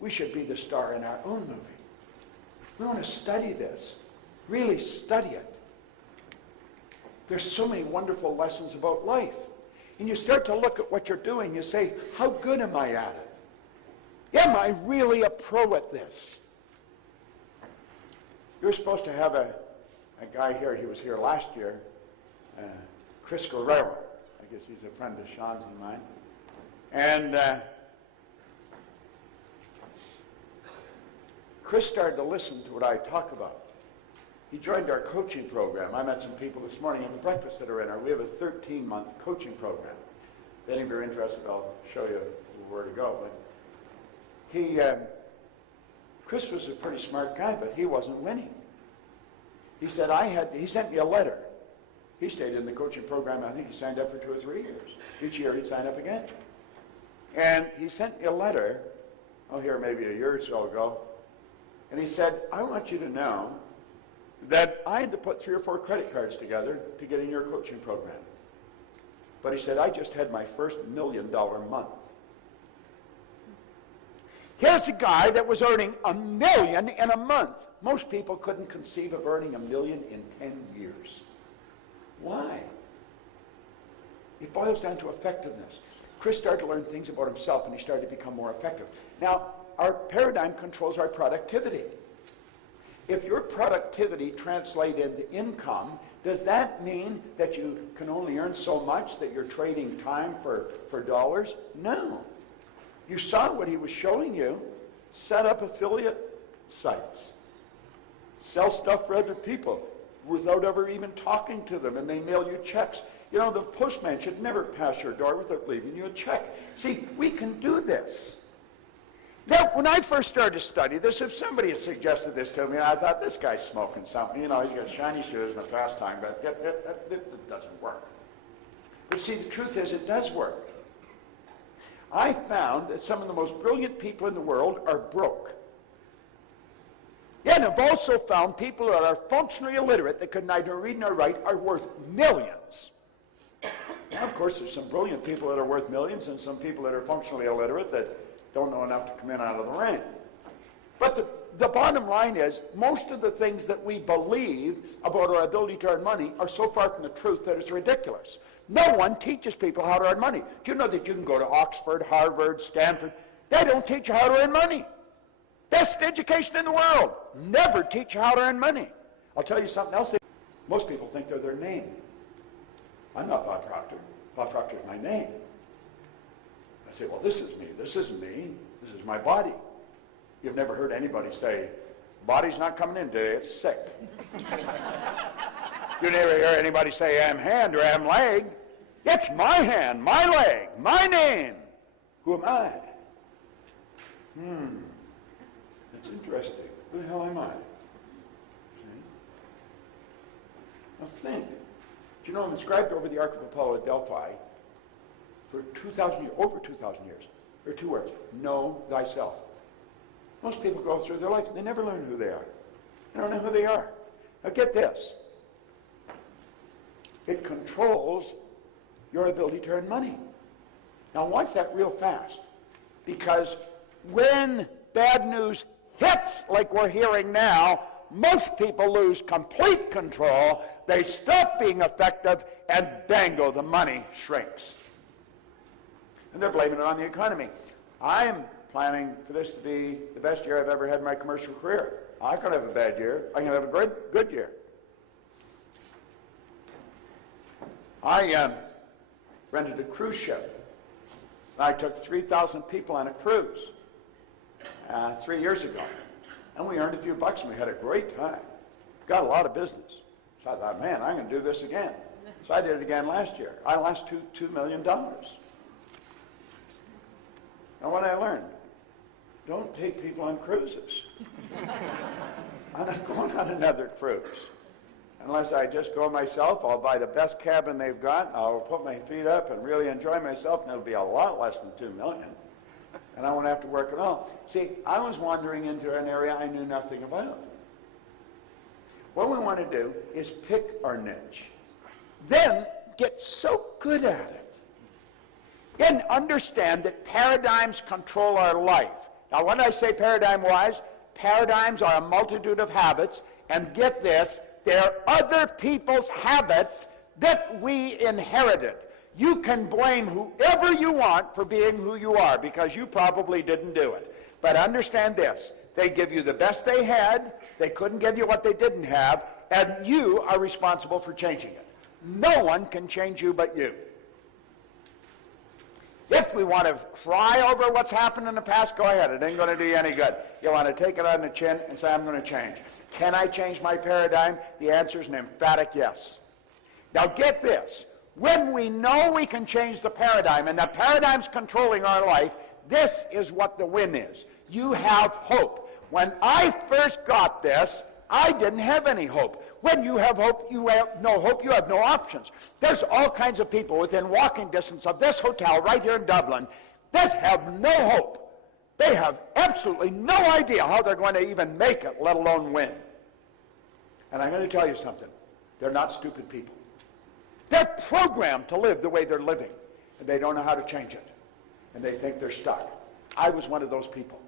We should be the star in our own movie. We want to study this. Really study it. There's so many wonderful lessons about life. And you start to look at what you're doing, you say, how good am I at it? Am I really a pro at this? You're supposed to have a guy here, he was here last year, Chris Guerrero. I guess he's a friend of Sean's and mine. And Chris started to listen to what I talk about. He joined our coaching program. I met some people this morning at the breakfast that are in our. We have a 13-month coaching program. If any of you are interested, I'll show you where to go. But Chris was a pretty smart guy, but he wasn't winning. He said, he sent me a letter. He stayed in the coaching program. I think he signed up for 2 or 3 years. Each year he'd sign up again. And he sent me a letter, here maybe a year or so ago, and he said, I want you to know that I had to put 3 or 4 credit cards together to get in your coaching program. But he said, I just had my first $1 million month. Here's a guy that was earning $1 million in a month. Most people couldn't conceive of earning $1 million in 10 years. Why? It boils down to effectiveness. Chris started to learn things about himself, and he started to become more effective. Now, our paradigm controls our productivity. If your productivity translates into income, does that mean that you can only earn so much that you're trading time for dollars? No. You saw what he was showing you. Set up affiliate sites. Sell stuff for other people without ever even talking to them, and they mail you checks. You know, the postman should never pass your door without leaving you a check. See, we can do this. Now, when I first started to study this, if somebody had suggested this to me, I thought, this guy's smoking something. You know, he's got shiny shoes and a fast time, but it doesn't work. But see, the truth is, it does work. I found that some of the most brilliant people in the world are broke. Yeah, and I've also found people that are functionally illiterate, that could neither read nor write, are worth millions. Now, of course, there's some brilliant people that are worth millions and some people that are functionally illiterate that don't know enough to come in out of the rain. But the bottom line is, most of the things that we believe about our ability to earn money are so far from the truth that it's ridiculous. No one teaches people how to earn money. Do you know that you can go to Oxford, Harvard, Stanford? They don't teach you how to earn money. Best education in the world. Never teach you how to earn money. I'll tell you something else. Most people think they're their name. I'm not Bob Proctor. Bob Proctor is my name. I say, well, this is me. This isn't me. This is my body. You've never heard anybody say, body's not coming in today, it's sick. You never hear anybody say, I'm hand or I'm leg. It's my hand, my leg, my name. Who am I? That's interesting. Who the hell am I? See? Now think. Do you know I'm inscribed over the Ark of Apollo at Delphi for 2,000 years, over 2,000 years. There are 2 words. Know thyself. Most people go through their life and they never learn who they are. They don't know who they are. Now get this. It controls your ability to earn money. Now watch that real fast. Because when bad news hits like we're hearing now, most people lose complete control, they stop being effective, and bango, the money shrinks. And they're blaming it on the economy. I'm planning for this to be the best year I've ever had in my commercial career. I could have a bad year. I can have a good year. I rented a cruise ship. I took 3,000 people on a cruise 3 years ago. And we earned a few bucks and we had a great time. Got a lot of business. So I thought, man, I'm going to do this again. So I did it again last year. I lost $2 million. Now what I learned, don't take people on cruises. I'm not going on another cruise. Unless I just go myself, I'll buy the best cabin they've got, I'll put my feet up and really enjoy myself, and it'll be a lot less than $2 million. And I won't have to work at all. See, I was wandering into an area I knew nothing about. What we want to do is pick our niche. Then get so good at it. And understand that paradigms control our life. Now, when I say paradigm-wise, paradigms are a multitude of habits, and get this, they're other people's habits that we inherited. You can blame whoever you want for being who you are because you probably didn't do it. But understand this, they give you the best they had, they couldn't give you what they didn't have, and you are responsible for changing it. No one can change you but you. If we want to cry over what's happened in the past, go ahead. It ain't going to do you any good. You want to take it on the chin and say, I'm going to change. Can I change my paradigm? The answer is an emphatic yes. Now get this. When we know we can change the paradigm, and the paradigm's controlling our life, this is what the win is. You have hope. When I first got this, I didn't have any hope. When you have hope, you have no hope, you have no options. There's all kinds of people within walking distance of this hotel right here in Dublin that have no hope. They have absolutely no idea how they're going to even make it, let alone win. And I'm going to tell you something. They're not stupid people. They're programmed to live the way they're living, and they don't know how to change it. And they think they're stuck. I was one of those people.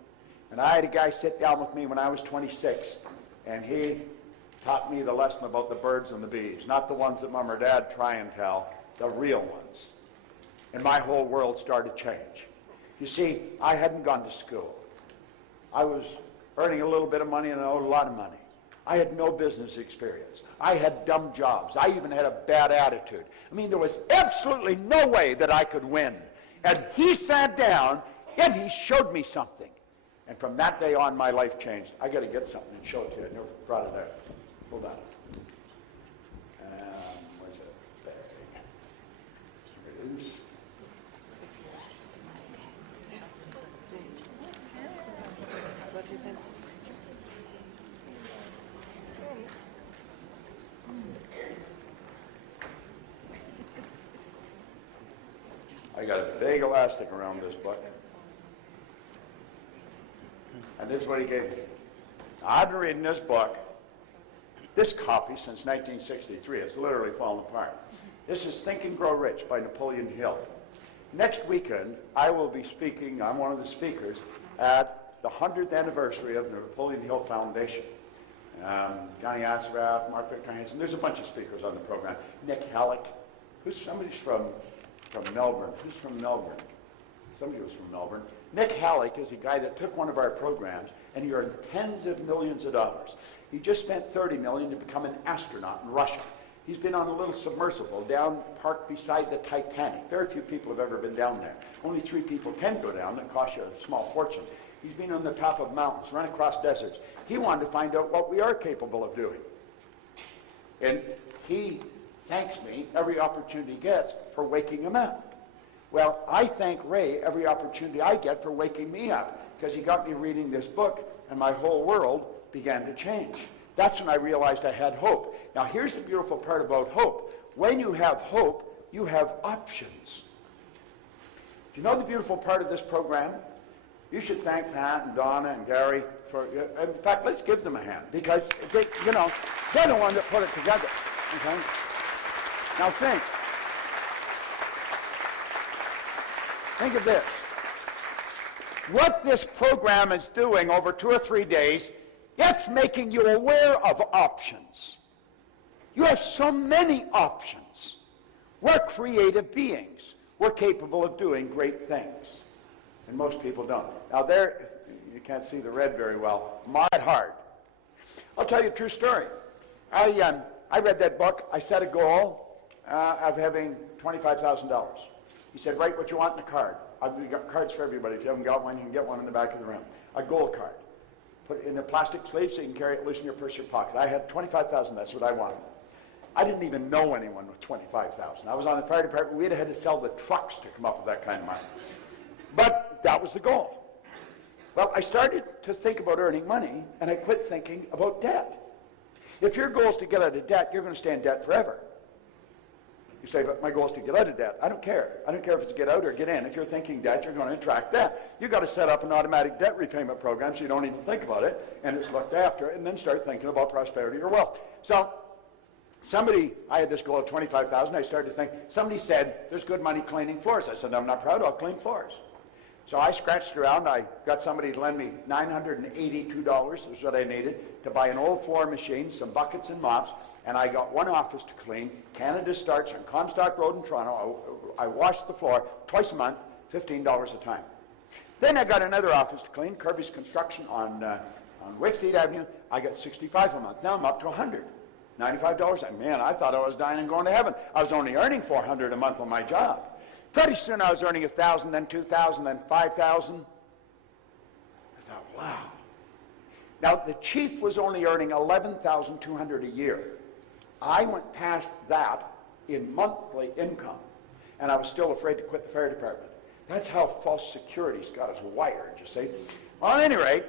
And I had a guy sit down with me when I was 26, and he taught me the lesson about the birds and the bees, not the ones that Mom or Dad try and tell, the real ones. And my whole world started to change. You see, I hadn't gone to school. I was earning a little bit of money and I owed a lot of money. I had no business experience. I had dumb jobs. I even had a bad attitude. I mean, there was absolutely no way that I could win. And he sat down and he showed me something. And from that day on, my life changed. I got to get something and show it to you. I never brought it there. Hold on. Where's it? There. Here it is. What do you think? I got a big elastic around this book. And this is what he gave me. I've been reading this book, this copy, since 1963. It's literally fallen apart. This is Think and Grow Rich by Napoleon Hill. Next weekend, I will be speaking, I'm one of the speakers, at the 100th anniversary of the Napoleon Hill Foundation. Johnny Asraf, Mark Victor Hansen, there's a bunch of speakers on the program. Nick Halleck, somebody's from Melbourne. Who's from Melbourne? Somebody was from Melbourne. Nick Halleck is a guy that took one of our programs and he earned tens of millions of dollars. He just spent $30 million to become an astronaut in Russia. He's been on a little submersible down parked beside the Titanic. Very few people have ever been down there. Only 3 people can go down. It costs you a small fortune. He's been on the top of mountains, run across deserts. He wanted to find out what we are capable of doing. And he thanks me every opportunity he gets for waking him up. Well, I thank Ray every opportunity I get for waking me up, because he got me reading this book and my whole world began to change. That's when I realized I had hope. Now here's the beautiful part about hope. When you have hope, you have options. Do you know the beautiful part of this program? You should thank Pat and Donna and Gary for, in fact, let's give them a hand, because they, they're the one that put it together. Okay? Now think of this. What this program is doing over 2 or 3 days, it's making you aware of options. You have so many options. We're creative beings. We're capable of doing great things. And most people don't. Now there, you can't see the red very well. My heart. I'll tell you a true story. I read that book. I set a goal of having $25,000. He said, write what you want in a card. I've got cards for everybody. If you haven't got one, you can get one in the back of the room. A gold card. Put it in a plastic sleeve so you can carry it loose in your purse or your pocket. I had $25,000. That's what I wanted. I didn't even know anyone with $25,000. I was on the fire department. We'd had to sell the trucks to come up with that kind of money. But that was the goal. Well, I started to think about earning money, and I quit thinking about debt. If your goal is to get out of debt, you're going to stay in debt forever. You say, but my goal is to get out of debt. I don't care. I don't care if it's get out or get in. If you're thinking debt, you're going to attract debt. You've got to set up an automatic debt repayment program so you don't even think about it, and it's looked after, and then start thinking about prosperity or wealth. So I had this goal of $25,000. I started to think, somebody said, there's good money cleaning floors. I said, I'm not proud, I'll clean floors. So I scratched around. I got somebody to lend me $982, is what I needed, to buy an old floor machine, some buckets and mops, and I got one office to clean. Canada starts on Comstock Road in Toronto. I washed the floor twice a month, $15 a time. Then I got another office to clean, Kirby's Construction on Wicksteed Avenue. I got $65 a month. Now I'm up to $100. $95. Man, I thought I was dying and going to heaven. I was only earning $400 a month on my job. Pretty soon I was earning $1,000, then $2,000, then $5,000. I thought, wow. Now the chief was only earning $11,200 a year. I went past that in monthly income, and I was still afraid to quit the fire department. That's how false security's got us wired, you see. Well, at any rate,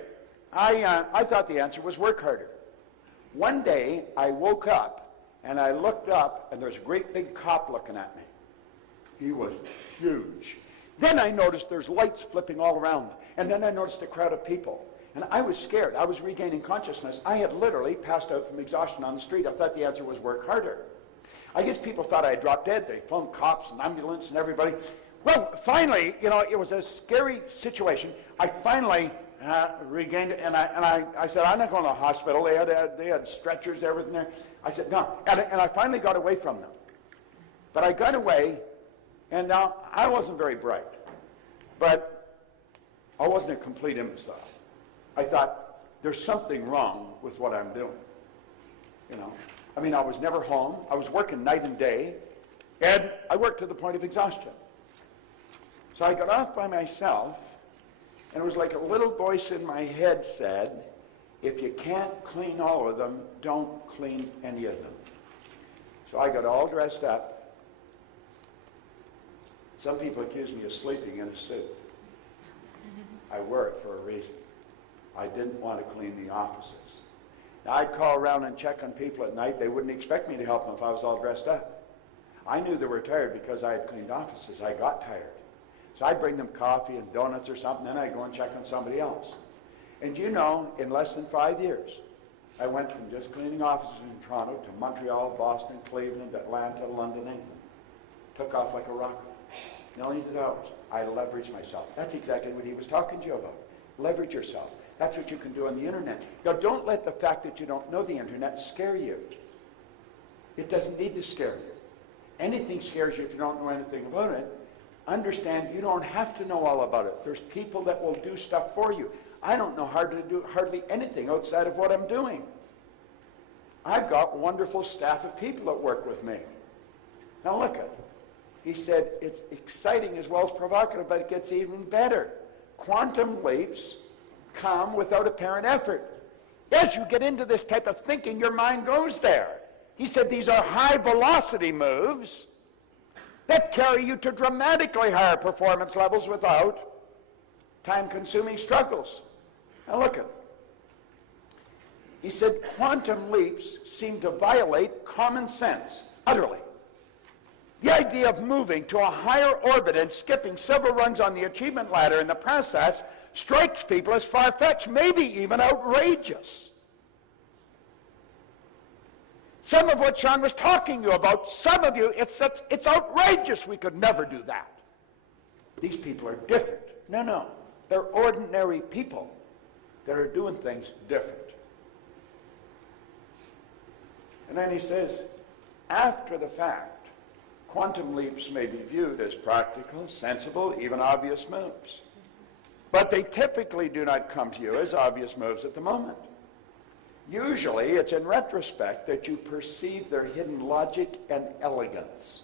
I thought the answer was work harder. One day, I woke up, and I looked up, and there's a great big cop looking at me. He was huge. Then I noticed there's lights flipping all around, and then I noticed a crowd of people. And I was scared. I was regaining consciousness. I had literally passed out from exhaustion on the street. I thought the answer was work harder. I guess people thought I had dropped dead. They phoned cops and ambulance and everybody. Well, finally, it was a scary situation. I finally regained it, and I said, I'm not going to the hospital. They had stretchers, everything there. I said, no. And I finally got away from them. But I got away, and now I wasn't very bright. But I wasn't a complete imbecile. I thought, there's something wrong with what I'm doing. I was never home. I was working night and day, and I worked to the point of exhaustion. So I got off by myself, and it was like a little voice in my head said, if you can't clean all of them, don't clean any of them. So I got all dressed up. Some people accuse me of sleeping in a suit. I wear it for a reason. I didn't want to clean the offices. Now, I'd call around and check on people at night. They wouldn't expect me to help them if I was all dressed up. I knew they were tired because I had cleaned offices. I got tired. So I'd bring them coffee and donuts or something, then I'd go and check on somebody else. And in less than 5 years, I went from just cleaning offices in Toronto to Montreal, Boston, Cleveland, Atlanta, London, England. Took off like a rocket. Millions of dollars. I leveraged myself. That's exactly what he was talking to you about. Leverage yourself. That's what you can do on the internet. Now, don't let the fact that you don't know the internet scare you. It doesn't need to scare you. Anything scares you if you don't know anything about it. Understand you don't have to know all about it. There's people that will do stuff for you. I don't know hardly anything outside of what I'm doing. I've got wonderful staff of people that work with me. Now look at, he said, it's exciting as well as provocative, but it gets even better. Quantum leaps come without apparent effort. As you get into this type of thinking, your mind goes there. He said these are high velocity moves that carry you to dramatically higher performance levels without time-consuming struggles. Now look at it. He said quantum leaps seem to violate common sense utterly. The idea of moving to a higher orbit and skipping several rungs on the achievement ladder in the process strikes people as far-fetched, maybe even outrageous. Some of what Sean was talking to you about, some of you, it's outrageous. We could never do that. These people are different. No. They're ordinary people that are doing things different. And then he says, after the fact, quantum leaps may be viewed as practical, sensible, even obvious moves. But they typically do not come to you as obvious moves at the moment. Usually, it's in retrospect that you perceive their hidden logic and elegance.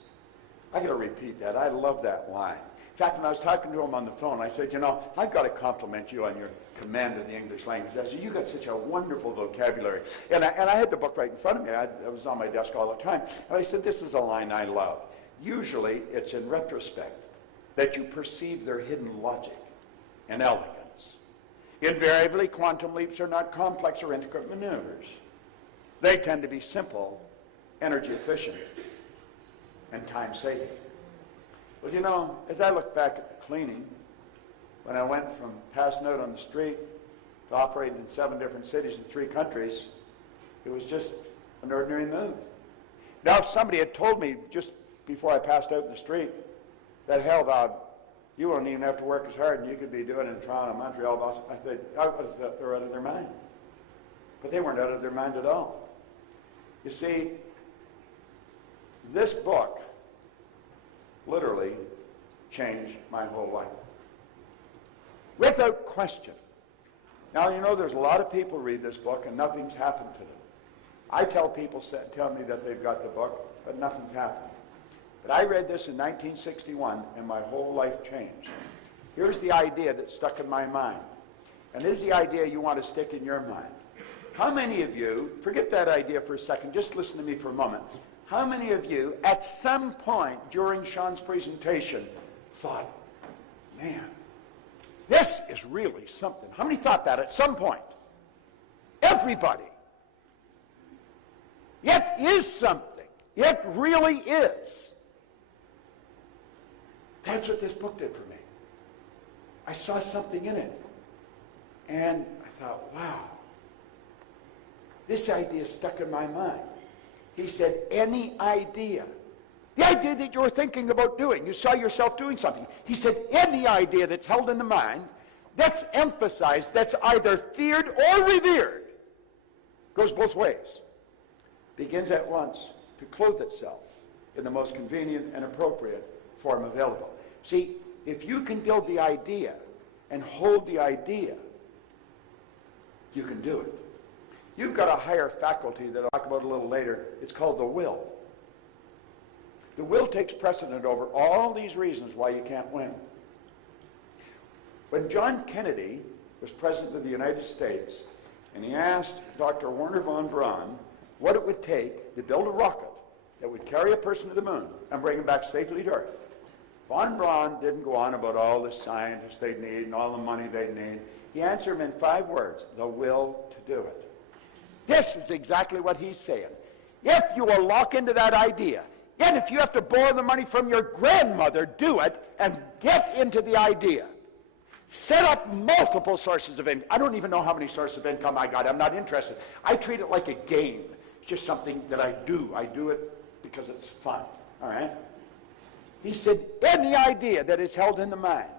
I got to repeat that. I love that line. In fact, when I was talking to him on the phone, I said, I've got to compliment you on your command of the English language. I said, you got such a wonderful vocabulary. And I had the book right in front of me. It was on my desk all the time. And I said, this is a line I love. Usually, it's in retrospect that you perceive their hidden logic and elegance. Invariably, quantum leaps are not complex or intricate maneuvers. They tend to be simple, energy efficient, and time-saving. Well, as I look back at the cleaning, when I went from passing out on the street to operating in 7 different cities in 3 countries, it was just an ordinary move. Now, if somebody had told me just before I passed out in the street that, hell, Bob, you won't even have to work as hard and you could be doing it in Toronto, Montreal, Boston, I said, they're out of their mind. But they weren't out of their mind at all. You see, this book literally changed my whole life. Without question. Now, there's a lot of people read this book and nothing's happened to them. I tell people, tell me that they've got the book, but nothing's happened. But I read this in 1961, and my whole life changed. Here's the idea that stuck in my mind. And this is the idea you want to stick in your mind. How many of you, forget that idea for a second, just listen to me for a moment. How many of you, at some point during Sean's presentation, thought, man, this is really something? How many thought that at some point? Everybody. It is something. It really is. That's what this book did for me. I saw something in it. And I thought, wow, this idea stuck in my mind. He said, any idea. The idea that you were thinking about doing. You saw yourself doing something. He said, any idea that's held in the mind, that's emphasized, that's either feared or revered, goes both ways. Begins at once to clothe itself in the most convenient and appropriate form available. See, if you can build the idea and hold the idea, you can do it. You've got a higher faculty that I'll talk about a little later. It's called the will. The will takes precedent over all these reasons why you can't win. When John Kennedy was President of the United States, and he asked Dr. Wernher von Braun what it would take to build a rocket that would carry a person to the moon and bring him back safely to Earth, von Braun didn't go on about all the scientists they'd need and all the money they'd need. He answered him in 5 words: the will to do it. This is exactly what he's saying. If you will lock into that idea, and if you have to borrow the money from your grandmother, do it and get into the idea. Set up multiple sources of income. I don't even know how many sources of income I got. I'm not interested. I treat it like a game. It's just something that I do. I do it because it's fun. All right? He said, any idea that is held in the mind,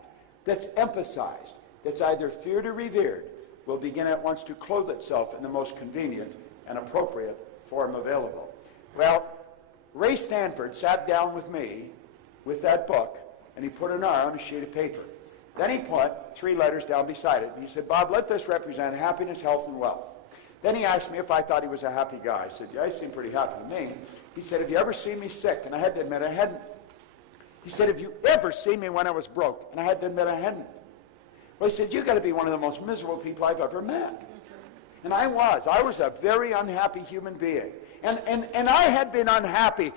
that's emphasized, that's either feared or revered, will begin at once to clothe itself in the most convenient and appropriate form available. Well, Ray Stanford sat down with me with that book, and he put an R on a sheet of paper. Then he put 3 letters down beside it, and he said, Bob, let this represent happiness, health, and wealth. Then he asked me if I thought he was a happy guy. I said, yeah, he seemed pretty happy to me. He said, have you ever seen me sick? And I had to admit I hadn't. He said, have you ever seen me when I was broke? And I had to admit I hadn't. Well, he said, you've got to be one of the most miserable people I've ever met. And I was. I was a very unhappy human being. And I had been unhappy,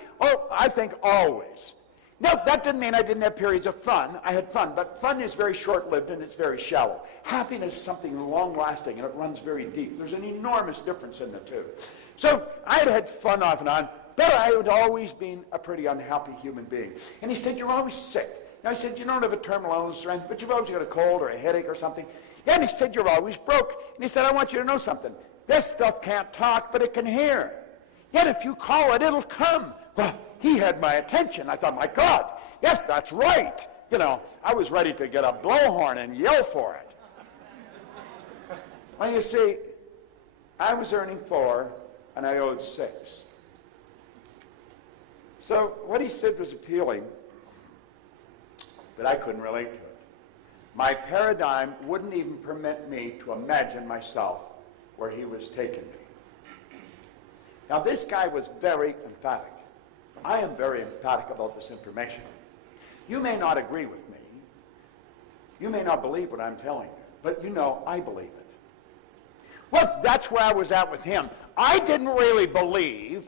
I think always. Now, that didn't mean I didn't have periods of fun. I had fun, but fun is very short-lived and it's very shallow. Happiness is something long-lasting and it runs very deep. There's an enormous difference in the two. So I had fun off and on, but I had always been a pretty unhappy human being. And he said, you're always sick. Now, I said, you don't have a terminal illness or anything, but you've always got a cold or a headache or something. Yeah, and he said, you're always broke. And he said, I want you to know something. This stuff can't talk, but it can hear. Yet if you call it, it'll come. Well, he had my attention. I thought, my God, yes, that's right. You know, I was ready to get a blowhorn and yell for it. Well, you see, I was earning 4 and I owed 6. So what he said was appealing, but I couldn't relate to it. My paradigm wouldn't even permit me to imagine myself where he was taking me. Now, this guy was very emphatic. I am very emphatic about this information. You may not agree with me. You may not believe what I'm telling you, but you know I believe it. Well, that's where I was at with him. I didn't really believe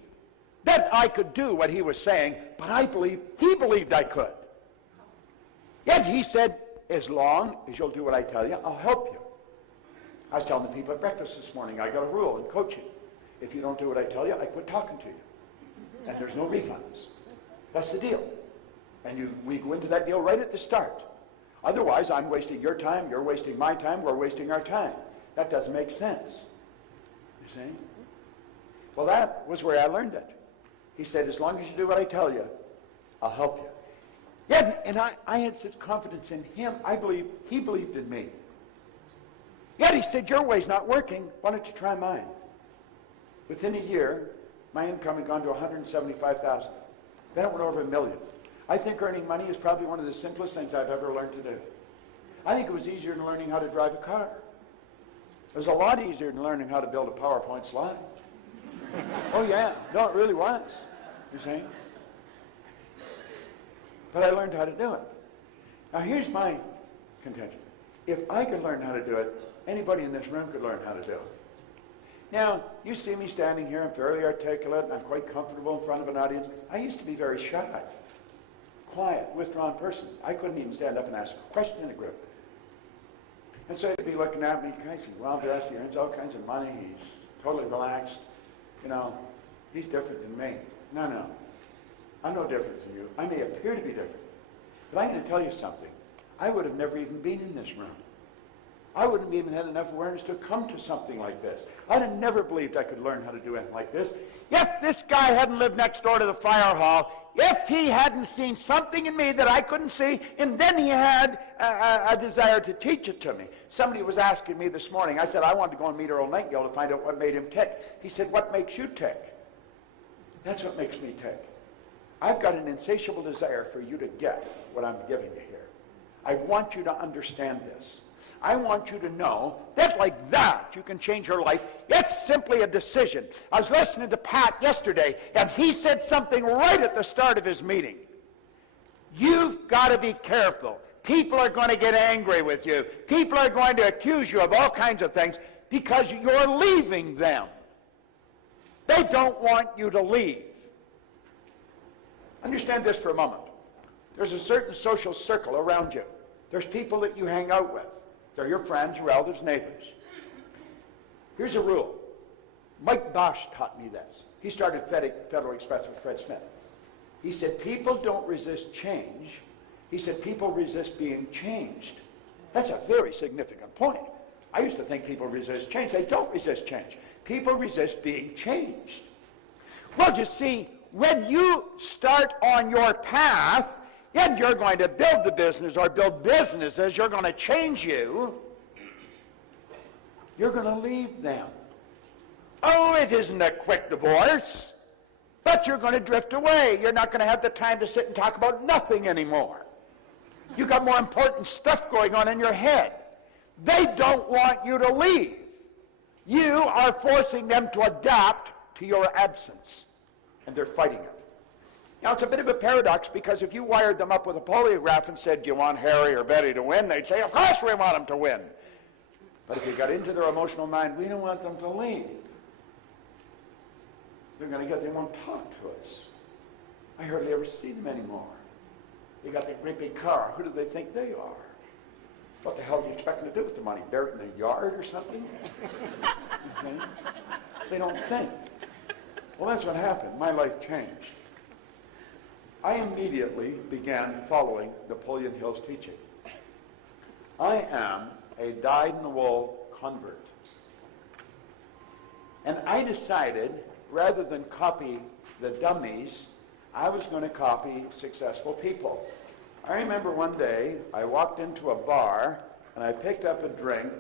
that I could do what he was saying, but I believe he believed I could. Yet he said, as long as you'll do what I tell you, I'll help you. I was telling the people at breakfast this morning, I got a rule in coaching. If you don't do what I tell you, I quit talking to you. And there's no refunds. That's the deal. And we go into that deal right at the start. Otherwise, I'm wasting your time, you're wasting my time, we're wasting our time. That doesn't make sense. You see? Well, that was where I learned it. He said, as long as you do what I tell you, I'll help you. Yeah, and I had such confidence in him. I believe he believed in me. Yet he said, your way's not working. Why don't you try mine? Within a year, my income had gone to $175,000. Then it went over $1 million. I think earning money is probably one of the simplest things I've ever learned to do. I think it was easier than learning how to drive a car. It was a lot easier than learning how to build a PowerPoint slide. Oh yeah, no, it really was. You see? But I learned how to do it. Now here's my contention. If I could learn how to do it, anybody in this room could learn how to do it. Now, you see me standing here, I'm fairly articulate, and I'm quite comfortable in front of an audience. I used to be very shy, quiet, withdrawn person. I couldn't even stand up and ask a question in a group. And so he'd be looking at me, he's well dressed, he earns all kinds of money, he's totally relaxed. You know, he's different than me. No. I'm no different than you. I may appear to be different. But I'm going to tell you something. I would have never even been in this room. I wouldn't have even had enough awareness to come to something like this. I'd have never believed I could learn how to do anything like this. If this guy hadn't lived next door to the fire hall, if he hadn't seen something in me that I couldn't see, and then he had a desire to teach it to me. Somebody was asking me this morning, I said I wanted to go and meet Earl Nightingale to find out what made him tick. He said, what makes you tick? That's what makes me tick. I've got an insatiable desire for you to get what I'm giving you here. I want you to understand this. I want you to know that like that you can change your life. It's simply a decision. I was listening to Pat yesterday, and he said something right at the start of his meeting. You've got to be careful. People are going to get angry with you. People are going to accuse you of all kinds of things because you're leaving them. They don't want you to leave. Understand this for a moment. There's a certain social circle around you. There's people that you hang out with. They're your friends, your relatives, neighbors. Here's a rule. Mike Bosch taught me this. He started Federal Express with Fred Smith. He said, people don't resist change. He said, people resist being changed. That's a very significant point. I used to think people resist change. They don't resist change. People resist being changed. Well, you see, when you start on your path, and you're going to build the business or build businesses, you're going to change you, you're going to leave them. Oh, it isn't a quick divorce, but you're going to drift away. You're not going to have the time to sit and talk about nothing anymore. You've got more important stuff going on in your head. They don't want you to leave. You are forcing them to adapt to your absence, and they're fighting it. Now, it's a bit of a paradox because if you wired them up with a polygraph and said, do you want Harry or Betty to win? They'd say, of course we want them to win. But if you got into their emotional mind, we don't want them to leave. They won't talk to us. I hardly ever see them anymore. They got that great big car. Who do they think they are? What the hell do you expect them to do with the money? Bury it in the yard or something? Okay? They don't think. Well, that's what happened. My life changed. I immediately began following Napoleon Hill's teaching. I am a dyed-in-the-wool convert. And I decided, rather than copy the dummies, I was going to copy successful people. I remember one day, I walked into a bar, and I picked up a drink,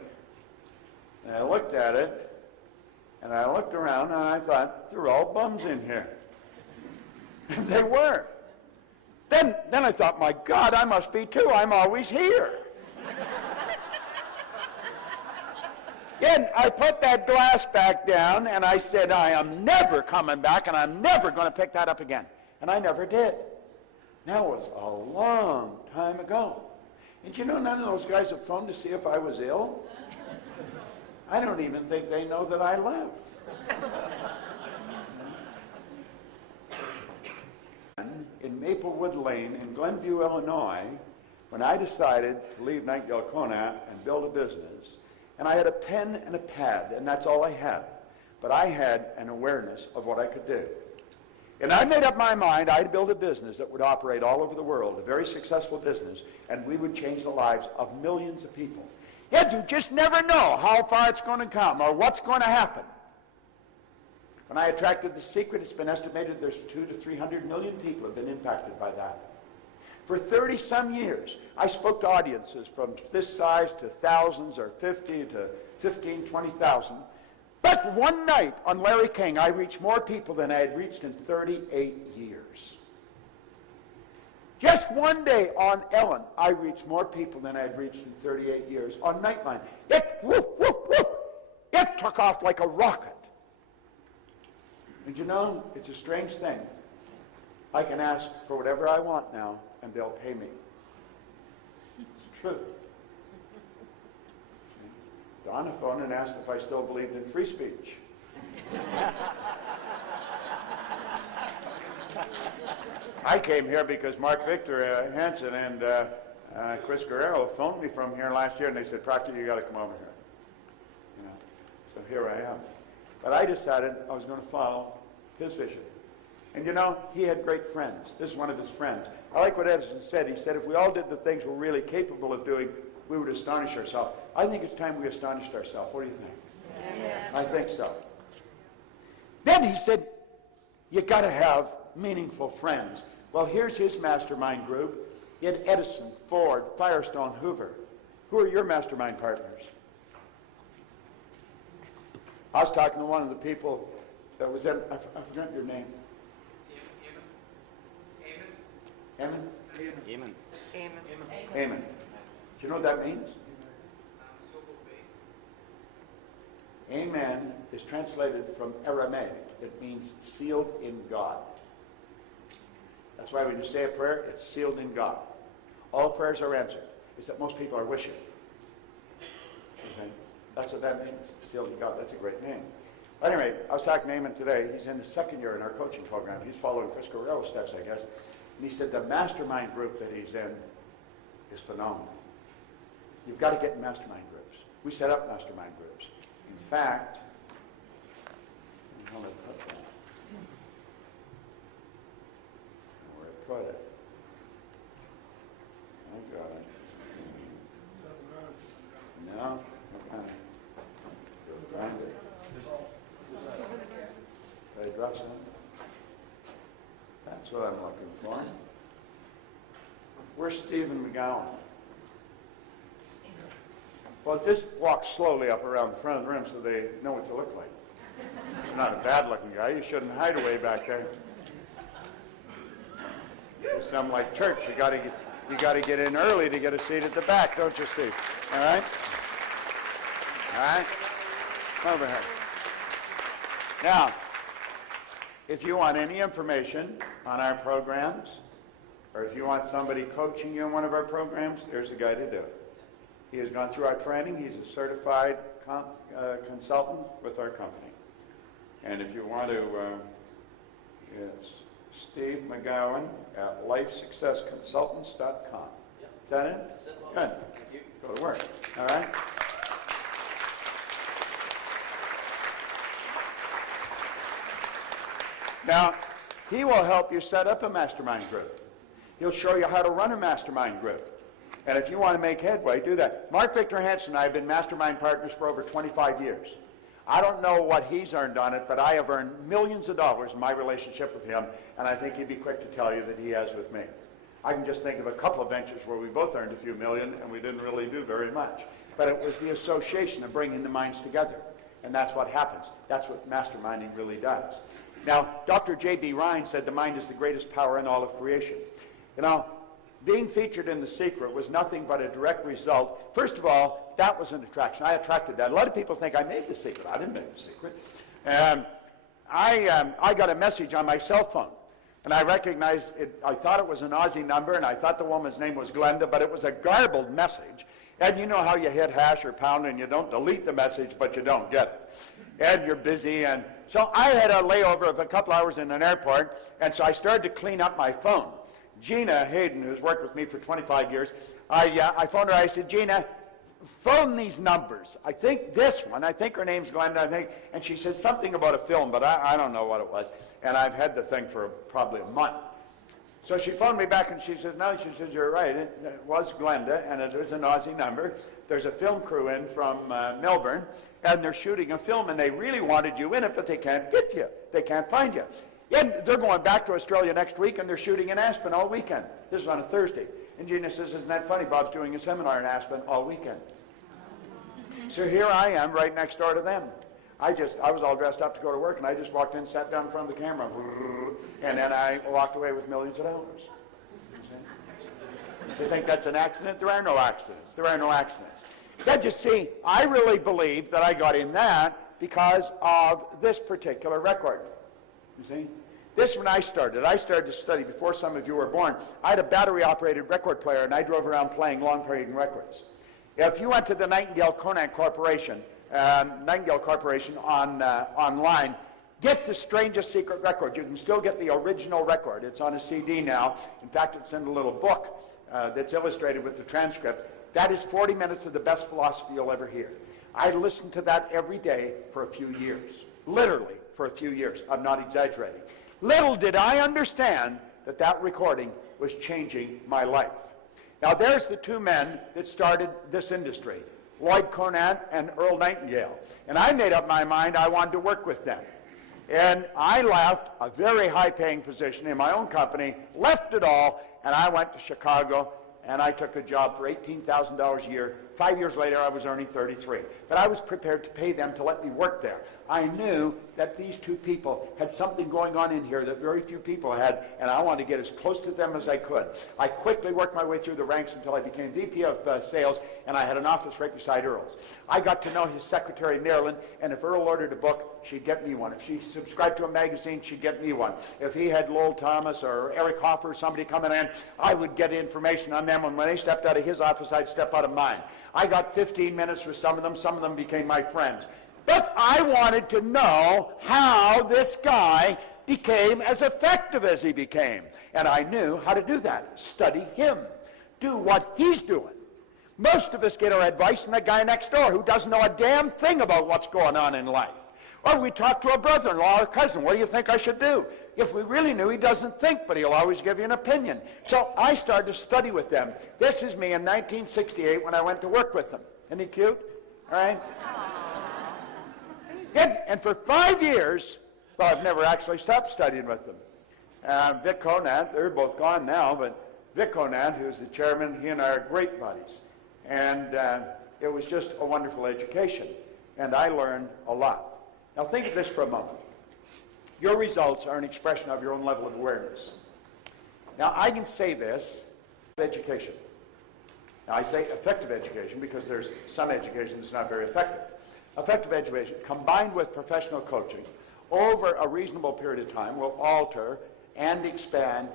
and I looked at it, and I looked around, and I thought, they're all bums in here. And they were. Then I thought, my God, I must be too. I'm always here. Then I put that glass back down, and I said, I am never coming back, and I'm never going to pick that up again. And I never did. That was a long time ago. And you know, none of those guys have phoned to see if I was ill. I don't even think they know that I left. In Maplewood Lane in Glenview, Illinois, when I decided to leave Nightingale Conant and build a business, and I had a pen and a pad, and that's all I had. But I had an awareness of what I could do. And I made up my mind I'd build a business that would operate all over the world, a very successful business, and we would change the lives of millions of people. Yet you just never know how far it's going to come or what's going to happen. When I attracted The Secret, it's been estimated there's 200 to 300 million people have been impacted by that. For 30-some years, I spoke to audiences from this size to thousands or 50 to 15, 20,000. But one night on Larry King, I reached more people than I had reached in 38 years. Just one day on Ellen, I reached more people than I had reached in 38 years. On Nightline, it took off like a rocket. And you know, it's a strange thing. I can ask for whatever I want now, and they'll pay me. It's true. Donna phoned and asked if I still believed in free speech. I came here because Mark Victor Hansen and Chris Guerrero phoned me from here last year, and they said, Proctor, you got to come over here. You know, so here I am. But I decided I was going to follow his vision. And you know, he had great friends. This is one of his friends. I like what Edison said. He said, if we all did the things we're really capable of doing, we would astonish ourselves. I think it's time we astonished ourselves. What do you think? Yeah. I think so. Then he said, you got to have meaningful friends. Well, here's his mastermind group. He had Edison, Ford, Firestone, Hoover. Who are your mastermind partners? I was talking to one of the people that was in, I forgot your name. Amen? Amen. Amen. Do you know what that means? Amen is translated from Aramaic. It means sealed in God. That's why when you say a prayer, it's sealed in God. All prayers are answered. It's that most people are wishing. That's what that means, sealed in God. That's a great name. Anyway, I was talking to Eamon today. He's in the second year in our coaching program. He's following Chris Guerrero's steps, I guess. And he said the mastermind group that he's in is phenomenal. You've got to get in mastermind groups. We set up mastermind groups. In fact, where I put it. I got it. No? Okay. Find it. Did I drop something? That's what I'm looking for. Where's Stephen McGowan? Well, just walk slowly up around the front of the room so they know what you look like. You're not a bad-looking guy. You shouldn't hide away back there. You sound like church. You got to get in early to get a seat at the back, don't you, Steve? All right. All right. Come over here. Now, if you want any information on our programs, or if you want somebody coaching you in one of our programs, there's a guy to do it. He has gone through our training. He's a certified consultant with our company. And if you want to, it's Steve McGowan at lifesuccessconsultants.com. Is that it? That's it. Good. Thank you. Go to work. All right? Now, he will help you set up a mastermind group. He'll show you how to run a mastermind group. And if you want to make headway, do that. Mark Victor Hansen and I have been mastermind partners for over 25 years. I don't know what he's earned on it, but I have earned millions of dollars in my relationship with him, and I think he'd be quick to tell you that he has with me. I can just think of a couple of ventures where we both earned a few million, and we didn't really do very much. But it was the association of bringing the minds together, and that's what happens. That's what masterminding really does. Now, Dr. J.B. Ryan said the mind is the greatest power in all of creation. You know, being featured in The Secret was nothing but a direct result. First of all, that was an attraction. I attracted that. A lot of people think I made The Secret. I didn't make The Secret. I got a message on my cell phone, and I recognized it. I thought it was an Aussie number, and I thought the woman's name was Glenda, but it was a garbled message. And you know how you hit hash or pound, and you don't delete the message, but you don't get it. And you're busy, and so I had a layover of a couple hours in an airport, and so I started to clean up my phone. Gina Hayden, who's worked with me for 25 years, I phoned her. I said, Gina, phone these numbers. I think this one. I think her name's Glenda. And she said something about a film, but I don't know what it was. And I've had the thing for probably a month. So she phoned me back, and she says, no, she says, you're right. It was Glenda, and it was an Aussie number. There's a film crew in from Melbourne, and they're shooting a film, and they really wanted you in it, but they can't get you. They can't find you. And they're going back to Australia next week, and they're shooting in Aspen all weekend. This is on a Thursday. And Gina says, isn't that funny? Bob's doing a seminar in Aspen all weekend. So here I am right next door to them. I was all dressed up to go to work, and I just walked in, sat down in front of the camera, and then I walked away with millions of dollars. They think that's an accident? There are no accidents. There are no accidents. But you see, I really believe that I got in that because of this particular record. You see? This when I started to study before some of you were born. I had a battery-operated record player, and I drove around playing long-playing records. If you went to the Nightingale Corporation online, get the Strangest Secret record. You can still get the original record. It's on a CD now. In fact, it's in a little book. that's illustrated with the transcript, that is 40 minutes of the best philosophy you'll ever hear. I listened to that every day for a few years. Literally for a few years. I'm not exaggerating. Little did I understand that that recording was changing my life. Now there's the two men that started this industry, Lloyd Conant and Earl Nightingale. And I made up my mind I wanted to work with them. And I left a very high-paying position in my own company, left it all, and I went to Chicago, and I took a job for $18,000 a year. 5 years later, I was earning $33,000. But I was prepared to pay them to let me work there. I knew that these two people had something going on in here that very few people had, and I wanted to get as close to them as I could. I quickly worked my way through the ranks until I became VP of sales, and I had an office right beside Earl's. I got to know his secretary, Marilyn, and if Earl ordered a book, she'd get me one. If she subscribed to a magazine, she'd get me one. If he had Lowell Thomas or Eric Hoffer or somebody coming in, I would get information on them, and when they stepped out of his office, I'd step out of mine. I got 15 minutes with some of them became my friends. But I wanted to know how this guy became as effective as he became. And I knew how to do that. Study him. Do what he's doing. Most of us get our advice from the guy next door who doesn't know a damn thing about what's going on in life. Or we talk to a brother-in-law or cousin. What do you think I should do? If we really knew, he doesn't think, but he'll always give you an opinion. So I started to study with them. This is me in 1968 when I went to work with them. Isn't he cute? All right? And for 5 years, well, I've never actually stopped studying with them. Vic Conant, they're both gone now, but Vic Conant, who's the chairman, he and I are great buddies. And it was just a wonderful education. And I learned a lot. Now think of this for a moment. Your results are an expression of your own level of awareness. Now I can say this, education. Now I say effective education because there's some education that's not very effective. Effective education combined with professional coaching over a reasonable period of time will alter and expand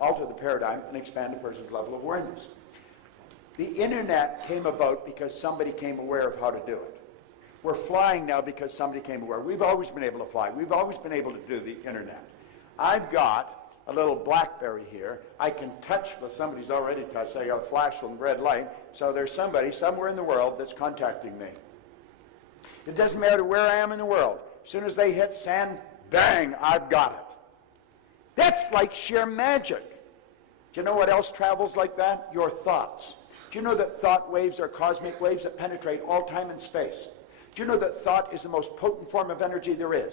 alter the paradigm and expand a person's level of awareness. The internet came about because somebody came aware of how to do it. We're flying now because somebody came aware. We've always been able to fly. We've always been able to do the internet. I've got a little BlackBerry here. I can touch what somebody's already touched. I got a flash and red light. So there's somebody somewhere in the world that's contacting me. It doesn't matter where I am in the world. As soon as they hit send, bang, I've got it. That's like sheer magic. Do you know what else travels like that? Your thoughts. Do you know that thought waves are cosmic waves that penetrate all time and space? Do you know that thought is the most potent form of energy there is?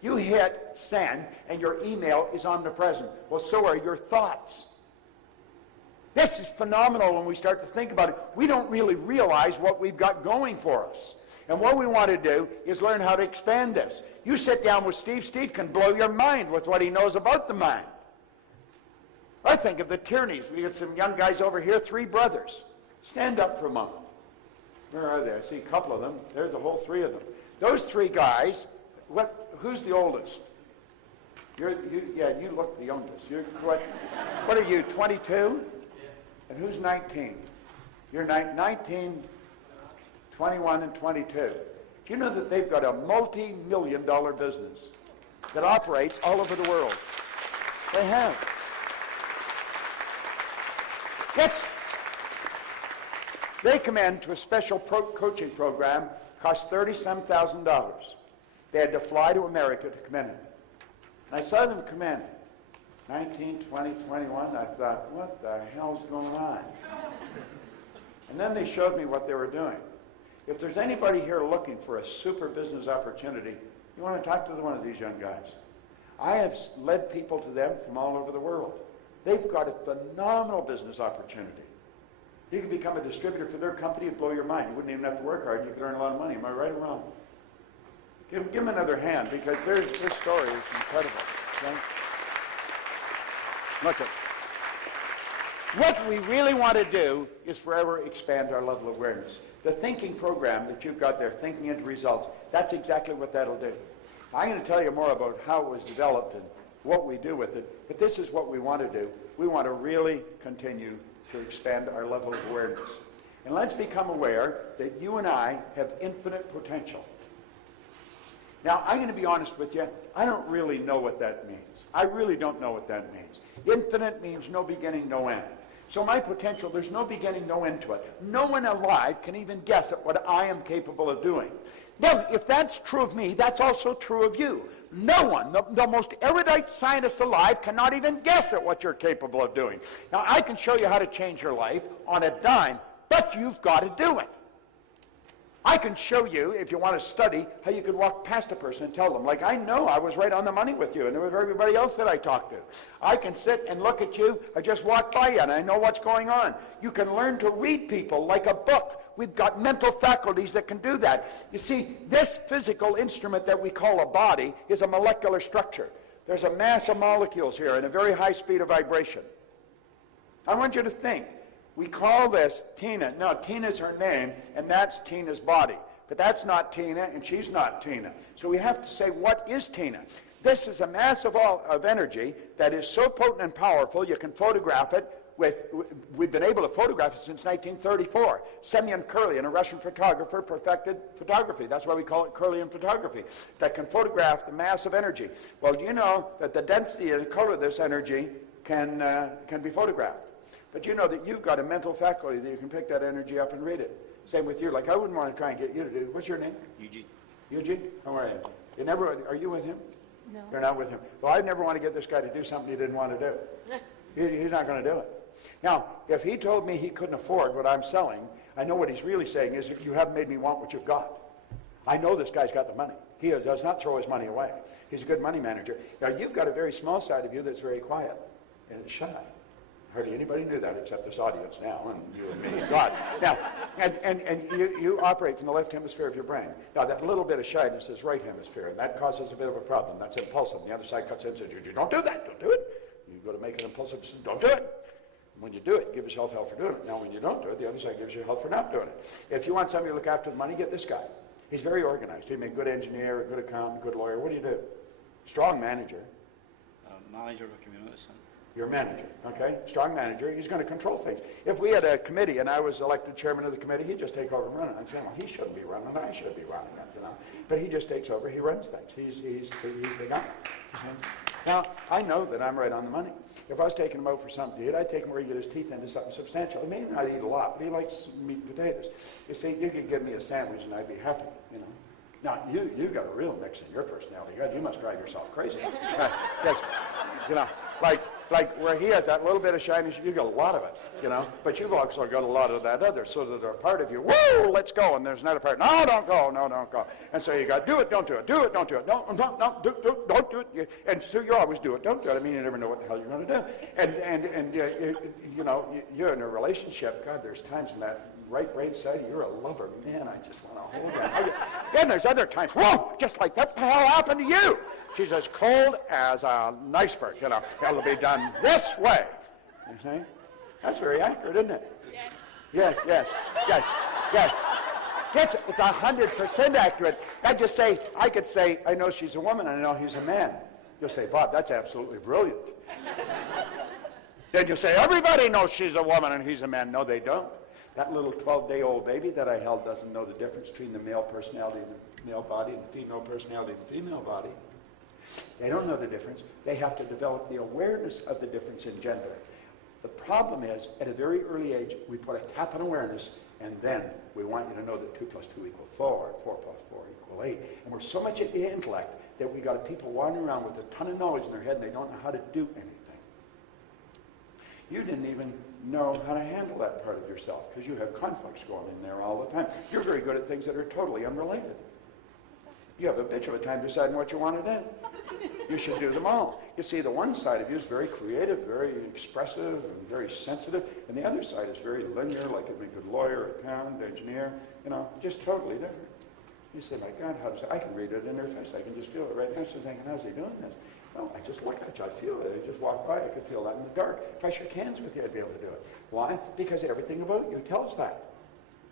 You hit send and your email is omnipresent. Well, so are your thoughts. This is phenomenal when we start to think about it. We don't really realize what we've got going for us. And what we want to do is learn how to expand this. You sit down with Steve. Steve can blow your mind with what he knows about the mind. I think of the Tierneys. We got some young guys over here, 3 brothers. Stand up for a moment. Where are they? I see a couple of them. There's a whole 3 of them. Those 3 guys, who's the oldest? You look the youngest. What are you, 22? And who's 19? You're 19, 21, and 22. Do you know that they've got a multi-million-dollar business that operates all over the world? They have. They come in to a special coaching program, cost $30,000. They had to fly to America to come in. And I saw them come in, 19, 20, 21. I thought, what the hell's going on? And then they showed me what they were doing. If there's anybody here looking for a super business opportunity, you want to talk to one of these young guys. I have led people to them from all over the world. They've got a phenomenal business opportunity. You could become a distributor for their company and blow your mind. You wouldn't even have to work hard. You could earn a lot of money. Am I right or wrong? Give them another hand because this story is incredible. Okay? Look at what we really want to do is forever expand our level of awareness. The thinking program that you've got there, Thinking into Results, that's exactly what that'll do. I'm going to tell you more about how it was developed and what we do with it, but this is what we want to do. We want to really continue to expand our level of awareness. And let's become aware that you and I have infinite potential. Now, I'm going to be honest with you. I don't really know what that means. I really don't know what that means. Infinite means no beginning, no end. So my potential, there's no beginning, no end to it. No one alive can even guess at what I am capable of doing. Now, if that's true of me, that's also true of you. No one, the most erudite scientist alive, cannot even guess at what you're capable of doing. Now, I can show you how to change your life on a dime, but you've got to do it. I can show you, if you want to study, how you could walk past a person and tell them, like, I know I was right on the money with you and with everybody else that I talked to. I can sit and look at you, I just walked by you and I know what's going on. You can learn to read people like a book. We've got mental faculties that can do that. You see, this physical instrument that we call a body is a molecular structure. There's a mass of molecules here and a very high speed of vibration. I want you to think. We call this Tina. No, Tina's her name, and that's Tina's body. But that's not Tina, and she's not Tina. So we have to say, what is Tina? This is a mass of energy that is so potent and powerful, you can photograph it. We've been able to photograph it since 1934. Semyon Kurlian, a Russian photographer, perfected photography. That's why we call it Kurlian photography, that can photograph the mass of energy. Well, do you know that the density and color of this energy can be photographed? But you know that you've got a mental faculty that you can pick that energy up and read it. Same with you. Like, I wouldn't want to try and get you to do it. What's your name? Eugene. Eugene? How are you? Are you with him? No. You're not with him. Well, I'd never want to get this guy to do something he didn't want to do. He's not going to do it. Now, if he told me he couldn't afford what I'm selling, I know what he's really saying is, you haven't made me want what you've got. I know this guy's got the money. He does not throw his money away. He's a good money manager. Now, you've got a very small side of you that's very quiet and shy. Hardly anybody knew that except this audience now, and you and me and God. Now, and you operate from the left hemisphere of your brain. Now, that little bit of shyness is right hemisphere, and that causes a bit of a problem. That's impulsive. The other side cuts in and says, you don't do that, don't do it. You go to make it impulsive, don't do it. And when you do it, you give yourself hell for doing it. Now, when you don't do it, the other side gives you hell for not doing it. If you want somebody to look after the money, get this guy. He's very organized. He'd be a good engineer, a good accountant, a good lawyer. What do you do? Strong manager. Manager of a community center. You're a manager, okay? Strong manager. He's going to control things. If we had a committee and I was elected chairman of the committee, he'd just take over and run it. I'd say, well, he shouldn't be running it. I should be running it, you know. But he just takes over. He runs things. He's the guy. Now, I know that I'm right on the money. If I was taking him out for something to eat, I'd take him where he get his teeth into something substantial. He may not eat a lot, but he likes meat and potatoes. You see, you could give me a sandwich and I'd be happy, you know. Now, you got a real mix in your personality. God, you must drive yourself crazy. You know, like where he has that little bit of shyness, you got a lot of it, you know. But you've also got a lot of that other, so that a part of you, whoa, let's go, and there's another part, no, don't go, no, don't go. And so you got, do it, don't do it, do it, don't do it, no, don't do it. And so you always do it, don't do it. I mean, you never know what the hell you're going to do. And you know, you're in a relationship. God, there's times when that right brain side, you're a lover. Man, I just want to hold you. Then there's other times, whoa, just like that, what the hell happened to you? She's as cold as an iceberg, you know. It'll be done this way. You see? That's very accurate, isn't it? Yes. Yes. It's 100% accurate. I could say, I know she's a woman and I know he's a man. You'll say, Bob, that's absolutely brilliant. Then you'll say, everybody knows she's a woman and he's a man. No, they don't. That little 12-day-old baby that I held doesn't know the difference between the male personality and the male body and the female personality and the female body. They don't know the difference. They have to develop the awareness of the difference in gender. The problem is, at a very early age, we put a cap on awareness, and then we want you to know that 2 plus 2 equals 4, and 4 plus 4 equals 8. And we're so much at the intellect that we got people wandering around with a ton of knowledge in their head, and they don't know how to do anything. You didn't even know how to handle that part of yourself, because you have conflicts going in there all the time. You're very good at things that are totally unrelated. You have a bitch of a time deciding what you want to do. You should do them all. You see, the one side of you is very creative, very expressive, and very sensitive, and the other side is very linear, like a good lawyer, accountant, engineer, you know, just totally different. You say, my God, how does I can read it in their face. I can just feel it right now. So thinking, how's he doing this? Well, I just look at you. I feel it. I just walk by. I could feel that in the dark. If I shook hands with you, I'd be able to do it. Why? Because everything about you tells that.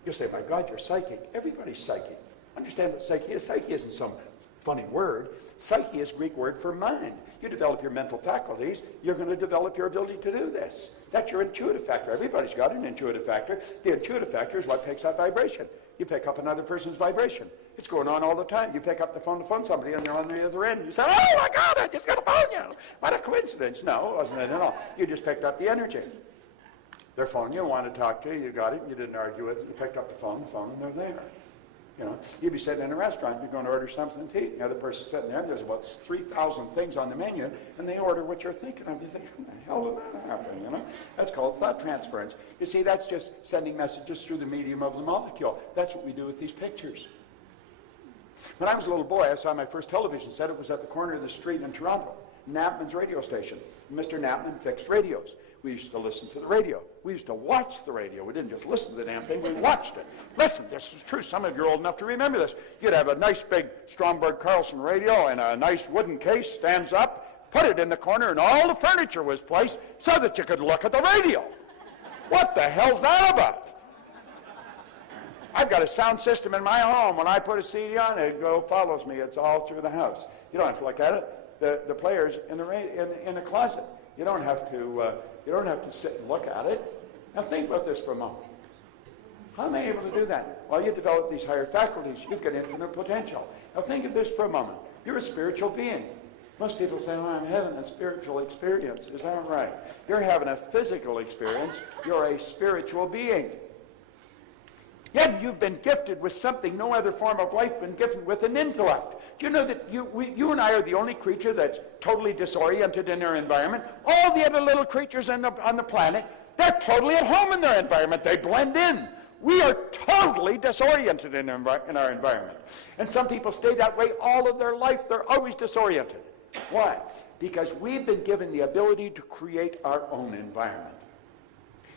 You'll say, my God, you're psychic. Everybody's psychic. Understand what psyche is? Psyche isn't some funny word. Psyche is a Greek word for mind. You develop your mental faculties, you're going to develop your ability to do this. That's your intuitive factor. Everybody's got an intuitive factor. The intuitive factor is what picks up vibration. You pick up another person's vibration. It's going on all the time. You pick up the phone to phone somebody and they're on the other end. You say, oh my God, I just got to phone you. What a coincidence. No, it wasn't it at all. You just picked up the energy. They're phoning you, want to talk to you, you got it, you didn't argue with it, you picked up the phone, and they're there. You know, you'd be sitting in a restaurant, you're going to order something to eat. The other person's sitting there, there's about 3,000 things on the menu, and they order what you're thinking of. You think, how the hell did that happen, you know? That's called thought transference. You see, that's just sending messages through the medium of the molecule. That's what we do with these pictures. When I was a little boy, I saw my first television set. It was at the corner of the street in Toronto, Knappman's radio station. Mr. Knappman fixed radios. We used to listen to the radio. We used to watch the radio. We didn't just listen to the damn thing, we watched it. Listen, this is true. Some of you are old enough to remember this. You'd have a nice big Stromberg Carlson radio and a nice wooden case, stands up, put it in the corner, and all the furniture was placed so that you could look at the radio. What the hell's that about? I've got a sound system in my home. When I put a CD on, it follows me. It's all through the house. You don't have to look at it. The player's in the closet. You don't have to sit and look at it. Now think about this for a moment. How am I able to do that? Well, you develop these higher faculties. You've got infinite potential. Now think of this for a moment. You're a spiritual being. Most people say, oh, I'm having a spiritual experience. Is that right? You're having a physical experience. You're a spiritual being. Yet you've been gifted with something no other form of life been gifted with, an intellect. Do you know that you and I are the only creature that's totally disoriented in their environment? All the other little creatures on the planet, they're totally at home in their environment. They blend in. We are totally disoriented in our environment. And some people stay that way all of their life. They're always disoriented. Why? Because we've been given the ability to create our own environment.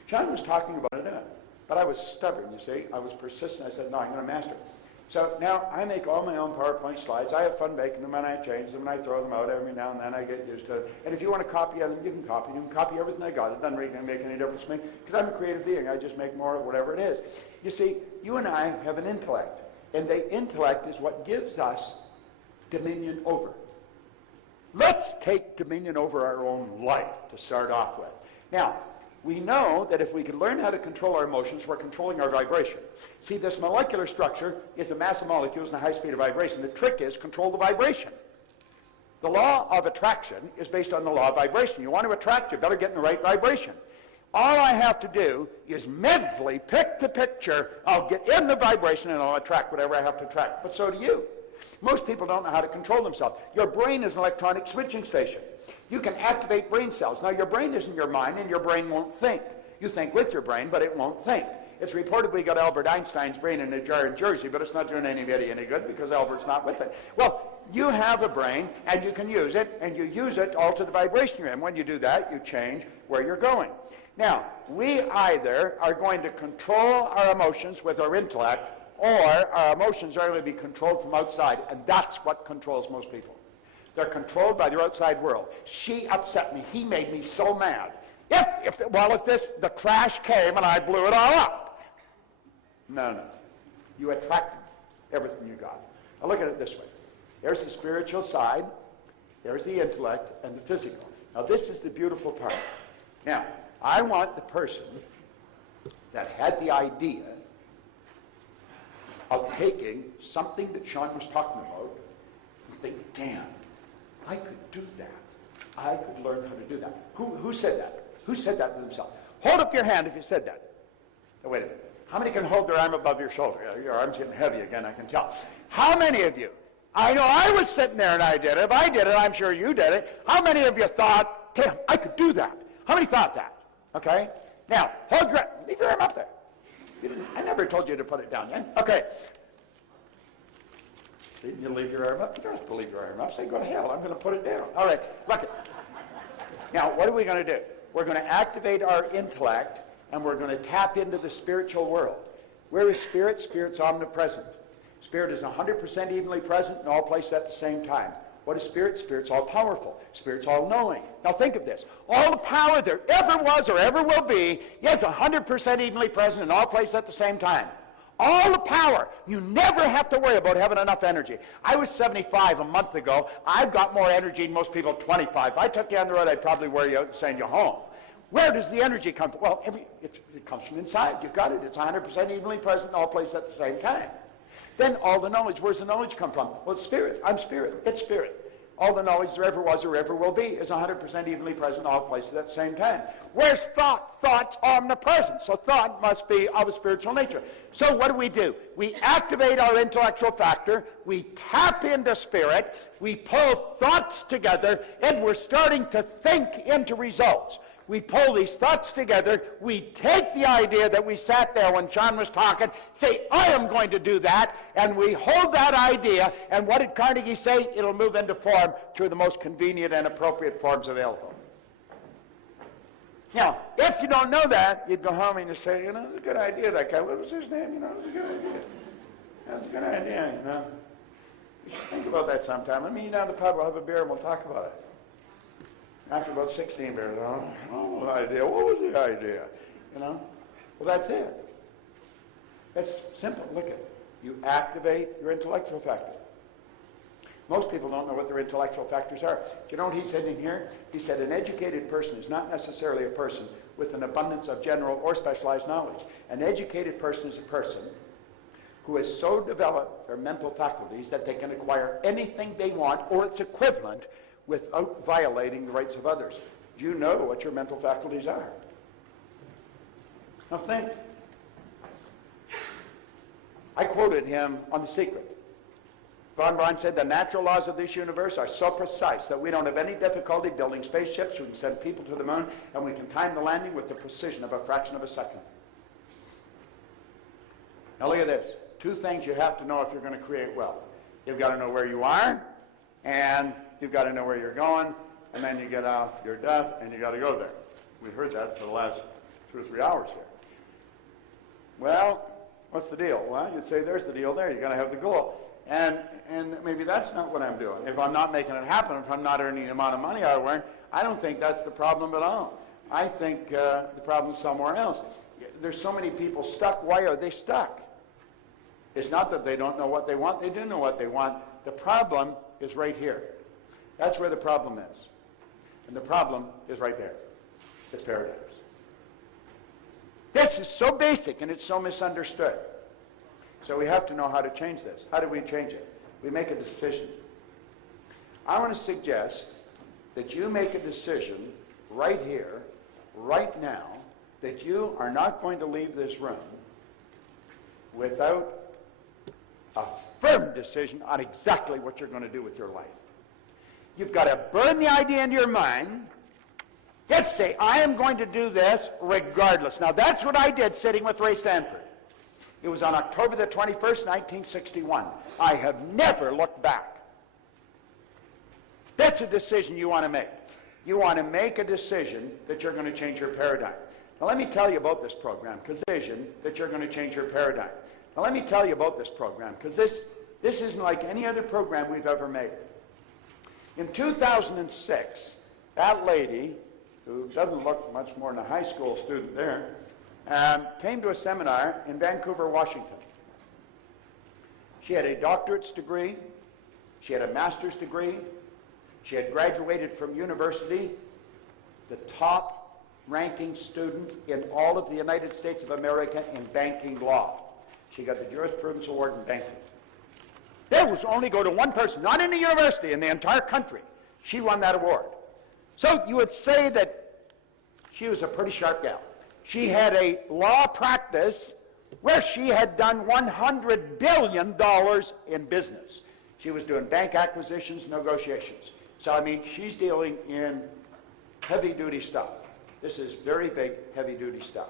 John was talking about it, but I was stubborn, you see. I was persistent. I said, no, I'm going to master it. So now I make all my own PowerPoint slides. I have fun making them, and I change them, and I throw them out every now and then. I get used to it. And if you want to copy them, you can copy them. Copy everything I got. It doesn't really make any difference to me, because I'm a creative being. I just make more of whatever it is. You see, you and I have an intellect, and the intellect is what gives us dominion over. Let's take dominion over our own life to start off with. Now, we know that if we can learn how to control our emotions, we're controlling our vibration. See, this molecular structure is a mass of molecules and a high speed of vibration. The trick is control the vibration. The law of attraction is based on the law of vibration. You want to attract, you better get in the right vibration. All I have to do is mentally pick the picture. I'll get in the vibration and I'll attract whatever I have to attract. But so do you. Most people don't know how to control themselves. Your brain is an electronic switching station. You can activate brain cells. Now, your brain isn't your mind, and your brain won't think. You think with your brain, but it won't think. It's reportedly got Albert Einstein's brain in a jar in Jersey, but it's not doing anybody any good because Albert's not with it. Well, you have a brain, and you can use it, and you use it all to the vibration you're in. When you do that, you change where you're going. Now, we either are going to control our emotions with our intellect, or our emotions are going to be controlled from outside, and that's what controls most people. They're controlled by their outside world. She upset me. He made me so mad. If the crash came and I blew it all up. No. You attracted everything you got. Now look at it this way. There's the spiritual side, there's the intellect, and the physical. Now this is the beautiful part. Now, I want the person that had the idea of taking something that Sean was talking about and think, damn, I could do that. I could learn how to do that. Who said that? Who said that to themselves? Hold up your hand if you said that. Now, wait a minute. How many can hold their arm above your shoulder? Your arm's getting heavy again, I can tell. How many of you? I know I was sitting there and I did it. If I did it, I'm sure you did it. How many of you thought, damn, I could do that? How many thought that? Okay? Now, hold your arm. Leave your arm up there. I never told you to put it down, yeah? Okay. See, you leave your arm up. You don't have to leave your arm up. Say, go to hell. I'm going to put it down. All right. Look it. Now, what are we going to do? We're going to activate our intellect, and we're going to tap into the spiritual world. Where is spirit? Spirit's omnipresent. Spirit is 100% evenly present in all places at the same time. What is spirit? Spirit's all-powerful. Spirit's all-knowing. Now think of this. All the power there ever was or ever will be is 100% evenly present in all places at the same time. All the power. You never have to worry about having enough energy. I was 75 a month ago. I've got more energy than most people 25. If I took you on the road, I'd probably wear you out and send you home. Where does the energy come from? Well, it comes from inside. You've got it. It's 100% evenly present in all places at the same time. Then all the knowledge. Where's the knowledge come from? Well, it's spirit. I'm spirit. It's spirit. all the knowledge there ever was or ever will be is 100% evenly present in all places at the same time. Where's thought? Thought's omnipresent. So thought must be of a spiritual nature. So what do? We activate our intellectual factor, we tap into spirit, we pull thoughts together, and we're starting to think into results. We pull these thoughts together, we take the idea that we sat there when John was talking, say, I am going to do that, and we hold that idea, and what did Carnegie say? It'll move into form through the most convenient and appropriate forms available. Now, if you don't know that, you'd go home and you'd say, you know, it was a good idea, that guy. What was his name? You know, it was a good idea. That was a good idea, you know. You should think about that sometime. Let me meet you down the pub, we'll have a beer, and we'll talk about it. After about 16 beers, oh, what idea? What was the idea? You know? Well, that's it. That's simple. Look at it. You activate your intellectual factor. Most people don't know what their intellectual factors are. Do you know what he said in here? He said an educated person is not necessarily a person with an abundance of general or specialized knowledge. An educated person is a person who has so developed their mental faculties that they can acquire anything they want or its equivalent without violating the rights of others. Do you know what your mental faculties are? Now think. I quoted him on The Secret. Von Braun said, the natural laws of this universe are so precise that we don't have any difficulty building spaceships, we can send people to the moon, and we can time the landing with the precision of a fraction of a second. Now look at this. Two things you have to know if you're going to create wealth. You've got to know where you are, and you've got to know where you're going, and then you get off your duff, and you got to go there. We've heard that for the last 2 or 3 hours here. Well, what's the deal? Well, you'd say there's the deal there. You're going to have the goal. And maybe that's not what I'm doing. If I'm not making it happen, if I'm not earning the amount of money I earn, I don't think that's the problem at all. I think the problem's somewhere else. There's so many people stuck. Why are they stuck? It's not that they don't know what they want. They do know what they want. The problem is right here. That's where the problem is. And the problem is right there. It's paradigms. This is so basic and it's so misunderstood. So we have to know how to change this. How do we change it? We make a decision. I want to suggest that you make a decision right here, right now, that you are not going to leave this room without a firm decision on exactly what you're going to do with your life. You've got to burn the idea into your mind. Let's say, I am going to do this regardless. Now, that's what I did sitting with Ray Stanford. It was on October the 21st, 1961. I have never looked back. That's a decision you want to make. You want to make a decision that you're going to change your paradigm. Now, let me tell you about this program, because decision that you're going to change your paradigm. Now, let me tell you about this program, because this isn't like any other program we've ever made. In 2006, that lady, who doesn't look much more than a high school student there, came to a seminar in Vancouver, Washington. She had a doctorate's degree. She had a master's degree. She had graduated from university, the top ranking student in all of the United States of America in banking law. She got the Jurisprudence Award in banking. There was only go to one person, not in the university, in the entire country. She won that award. So you would say that she was a pretty sharp gal. She had a law practice where she had done $100 billion in business. She was doing bank acquisitions, negotiations. So, I mean, she's dealing in heavy-duty stuff. This is very big, heavy-duty stuff.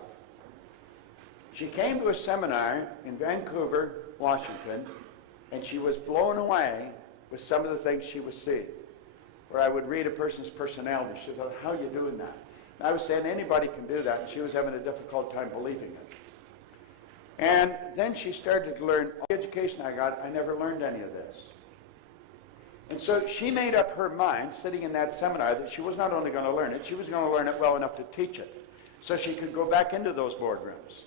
She came to a seminar in Vancouver, Washington, and she was blown away with some of the things she was seeing, where I would read a person's personality. She thought, how are you doing that? And I was saying anybody can do that, and she was having a difficult time believing it. And then she started to learn, all the education I got, I never learned any of this. And so she made up her mind, sitting in that seminar, that she was not only going to learn it, she was going to learn it well enough to teach it, so she could go back into those boardrooms.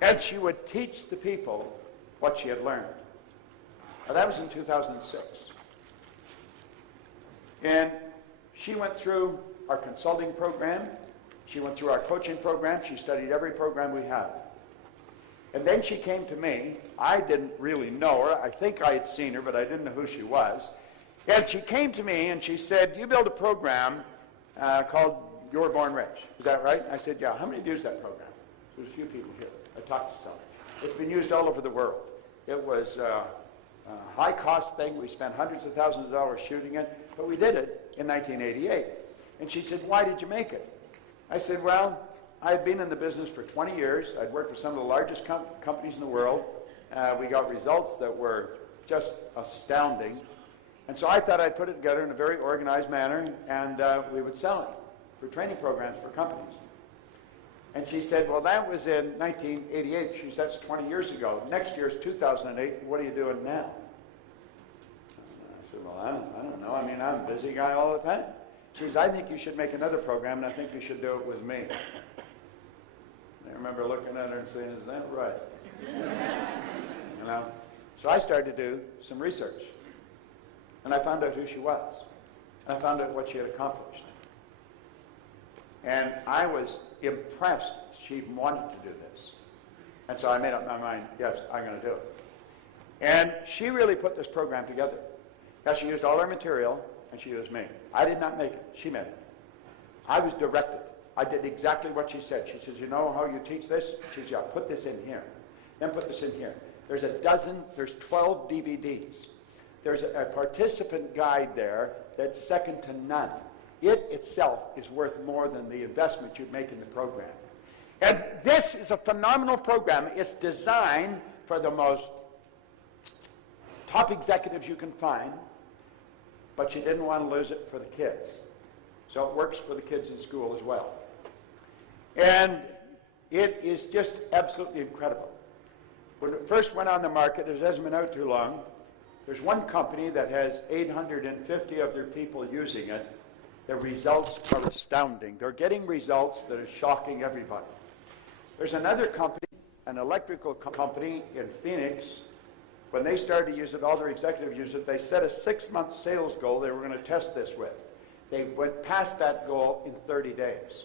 And she would teach the people what she had learned. Now, that was in 2006. And she went through our consulting program. She went through our coaching program. She studied every program we had. And then she came to me. I didn't really know her. I think I had seen her, but I didn't know who she was. And she came to me and she said, you built a program called You Were Born Rich. Is that right? I said, yeah. How many have used that program? There's a few people here. I talked to some. It's been used all over the world. It was a high-cost thing. We spent hundreds of thousands of dollars shooting it, but we did it in 1988. And she said, why did you make it? I said, well, I had been in the business for 20 years. I'd worked with some of the largest companies in the world. We got results that were just astounding. And so I thought I'd put it together in a very organized manner, and we would sell it for training programs for companies. And she said, well, that was in 1988. She said, that's 20 years ago. Next year's 2008. What are you doing now? I said, well, I don't know. I mean, I'm a busy guy all the time. She says, I think you should make another program, and I think you should do it with me. And I remember looking at her and saying, is that right? You know? So I started to do some research. And I found out who she was. And I found out what she had accomplished. And I was impressed she even wanted to do this. And so I made up my mind, yes, I'm going to do it. And she really put this program together. Now, she used all her material, and she used me. I did not make it. She made it. I was directed. I did exactly what she said. She says, you know how you teach this? She says, yeah, put this in here. Then put this in here. There's 12 DVDs. There's a participant guide there that's second to none. It itself is worth more than the investment you'd make in the program. And this is a phenomenal program. It's designed for the most top executives you can find, but she didn't want to lose it for the kids. So it works for the kids in school as well. And it is just absolutely incredible. When it first went on the market, it hasn't been out too long. There's one company that has 850 of their people using it. The results are astounding. They're getting results that are shocking everybody. There's another company, an electrical company in Phoenix. When they started to use it, all their executives used it. They set a 6-month sales goal they were going to test this with. They went past that goal in 30 days.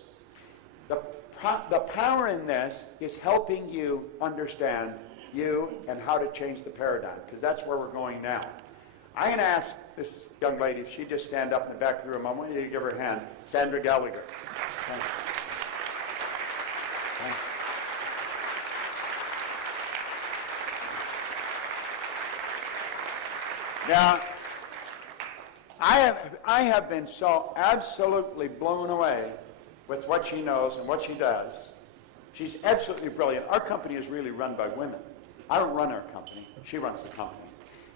The power in this is helping you understand you and how to change the paradigm, because that's where we're going now. I'm going to ask this young lady if she'd just stand up in the back of the room. I want you to give her a hand. Sandra Gallagher. Thanks. Thanks. Now, I have been so absolutely blown away with what she knows and what she does. She's absolutely brilliant. Our company is really run by women. I don't run our company. She runs the company.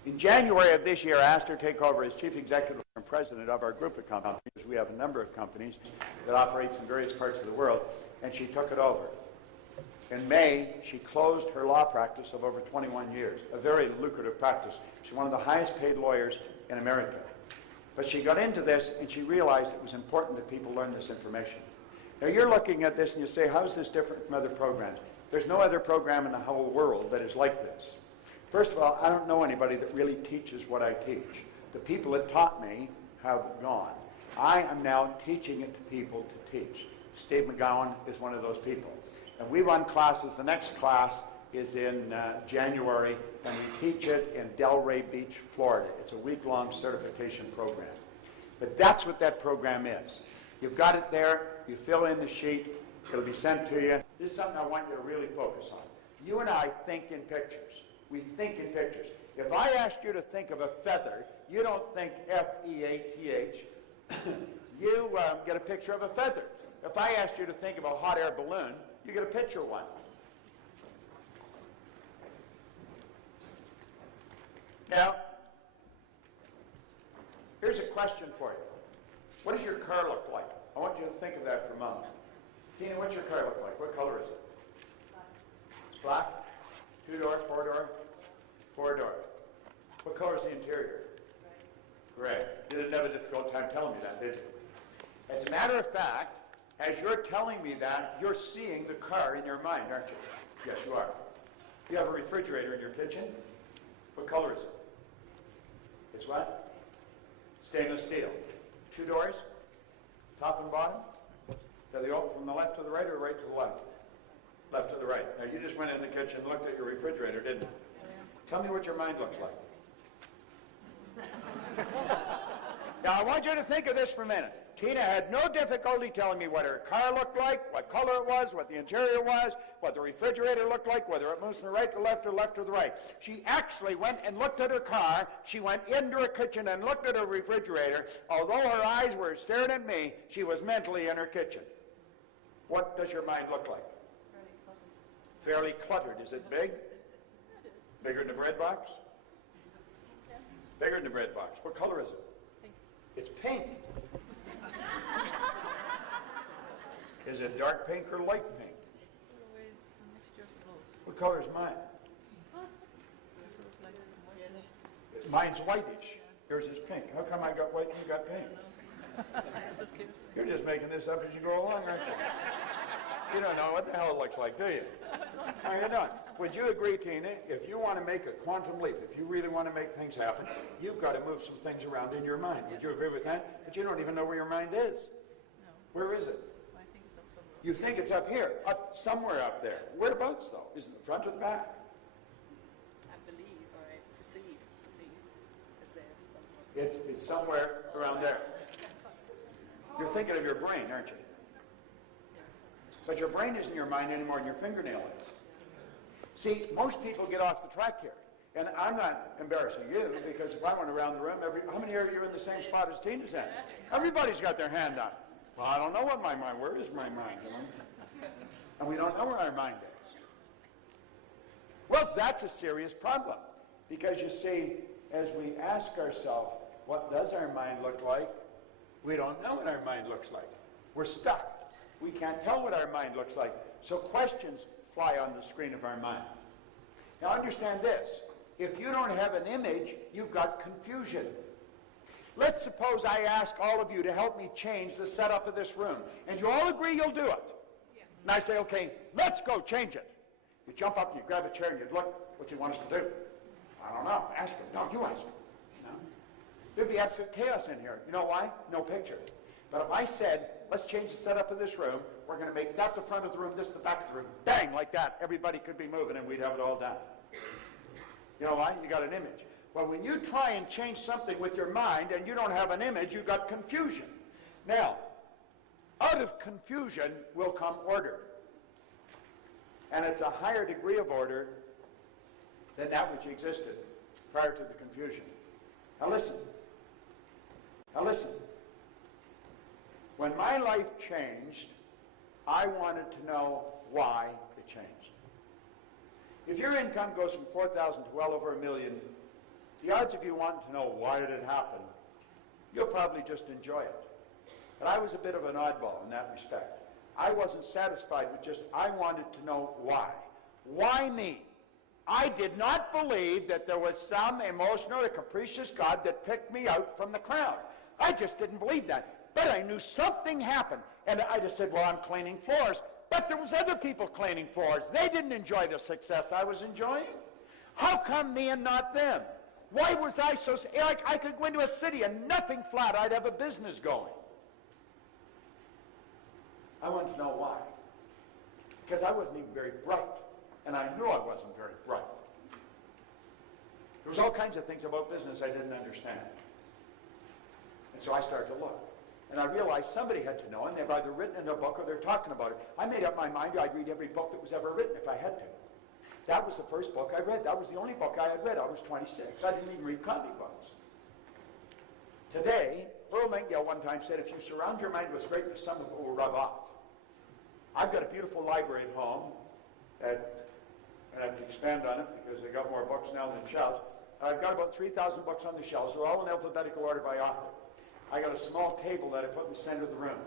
In January of this year, I asked her to take over as chief executive and president of our group of companies. We have a number of companies that operate in various parts of the world, and she took it over. In May, she closed her law practice of over 21 years, a very lucrative practice. She's one of the highest paid lawyers in America. But she got into this, and she realized it was important that people learn this information. Now, you're looking at this, and you say, how is this different from other programs? There's no other program in the whole world that is like this. First of all, I don't know anybody that really teaches what I teach. The people that taught me have gone. I am now teaching it to people to teach. Steve McGowan is one of those people. And we run classes. The next class is in January, and we teach it in Delray Beach, Florida. It's a week-long certification program. But that's what that program is. You've got it there. You fill in the sheet. It'll be sent to you. This is something I want you to really focus on. You and I think in pictures. We think in pictures. If I asked you to think of a feather, you don't think F-E-A-T-H. You get a picture of a feather. If I asked you to think of a hot air balloon, you get a picture of one. Now, here's a question for you. What does your car look like? I want you to think of that for a moment. Tina, what's your car look like? What color is it? It's black? 2-door, 4-door? 4-door. What color is the interior? Gray. You didn't have a difficult time telling me that, did you? As a matter of fact, as you're telling me that, you're seeing the car in your mind, aren't you? Yes, you are. You have a refrigerator in your kitchen. What color is it? It's what? Stainless steel. 2 doors? Top and bottom? Do they open from the left to the right or right to the left? Left to the right. Now, you just went in the kitchen and looked at your refrigerator, didn't you? Tell me what your mind looks like. Now, I want you to think of this for a minute. Tina had no difficulty telling me what her car looked like, what color it was, what the interior was, what the refrigerator looked like, whether it moves from the right to left or left to the right. She actually went and looked at her car. She went into her kitchen and looked at her refrigerator. Although her eyes were staring at me, she was mentally in her kitchen. What does your mind look like? Fairly cluttered. Is it big? Bigger than the bread box? Bigger than the bread box. What color is it? Pink. It's pink. Is it dark pink or light pink? Always a mixture of both. What color is mine? Mine's whitish. Yours is pink. How come I got white and you got pink? You're just making this up as you go along, aren't you? You don't know what the hell it looks like, do you? No, you don't. Would you agree, Tina, if you want to make a quantum leap, if you really want to make things happen, you've got to move some things around in your mind. Would you agree with that? But you don't even know where your mind is. No. Where is it? I think it's up somewhere. You think it's up here, up somewhere up there. Whereabouts, though? Is it the front or the back? I believe, or I perceive, it's there somewhere. It's somewhere around there. You're thinking of your brain, aren't you? But your brain isn't your mind anymore than your fingernail is. See, most people get off the track here. And I'm not embarrassing you, because if I went around the room, how many of you are in the same spot as Tina's at? Everybody's got their hand up. Well, I don't know what my mind, where is my mind? You know? And we don't know where our mind is. Well, that's a serious problem. Because you see, as we ask ourselves, what does our mind look like? We don't know what our mind looks like. We're stuck. We can't tell what our mind looks like. So questions fly on the screen of our mind. Now understand this. If you don't have an image, you've got confusion. Let's suppose I ask all of you to help me change the setup of this room. And you all agree you'll do it. Yeah. And I say, okay, let's go change it. You jump up and you grab a chair and you look, what's he want us to do? I don't know. Ask him. No, you ask him. No. There'd be absolute chaos in here. You know why? No picture. But if I said, let's change the setup of this room, we're going to make that the front of the room, this the back of the room, bang, like that, everybody could be moving and we'd have it all done. You know why? You got an image. Well, when you try and change something with your mind and you don't have an image, you've got confusion. Now, out of confusion will come order. And it's a higher degree of order than that which existed prior to the confusion. Now listen. Now listen. When my life changed, I wanted to know why it changed. If your income goes from 4,000 to well over $1 million, the odds of you wanting to know why did it happen, you'll probably just enjoy it. But I was a bit of an oddball in that respect. I wasn't satisfied with just, I wanted to know why. Why me? I did not believe that there was some emotional or capricious God that picked me out from the crowd. I just didn't believe that. But I knew something happened. And I just said, well, I'm cleaning floors. But there was other people cleaning floors. They didn't enjoy the success I was enjoying. How come me and not them? Why was I so... I could go into a city and nothing flat. I'd have a business going. I wanted to know why. Because I wasn't even very bright. And I knew I wasn't very bright. There was all kinds of things about business I didn't understand. And so I started to look. And I realized somebody had to know, and they've either written in a book or they're talking about it. I made up my mind I'd read every book that was ever written if I had to. That was the first book I read. That was the only book I had read. I was 26. I didn't even read comic books. Today, Earl Nightingale one time said, if you surround your mind with greatness, some of it will rub off. I've got a beautiful library at home, and I have to expand on it because they got more books now than shelves. I've got about 3,000 books on the shelves. They're all in alphabetical order by author. I got a small table that I put in the center of the room.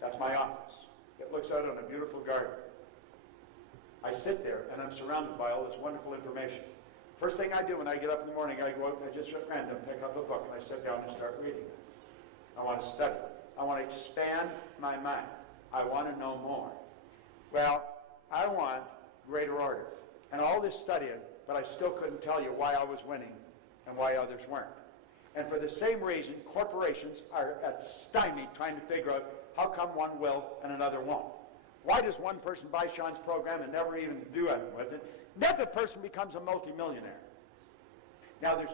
That's my office. It looks out on a beautiful garden. I sit there and I'm surrounded by all this wonderful information. First thing I do when I get up in the morning, I go out and I just at random pick up a book and I sit down and start reading it. I want to study it. I want to expand my mind. I want to know more. Well, I want greater order. And all this studying, but I still couldn't tell you why I was winning and why others weren't. And for the same reason, corporations are stymied trying to figure out how come one will and another won't. Why does one person buy Sean's program and never even do anything with it? Another person becomes a multimillionaire. Now, there's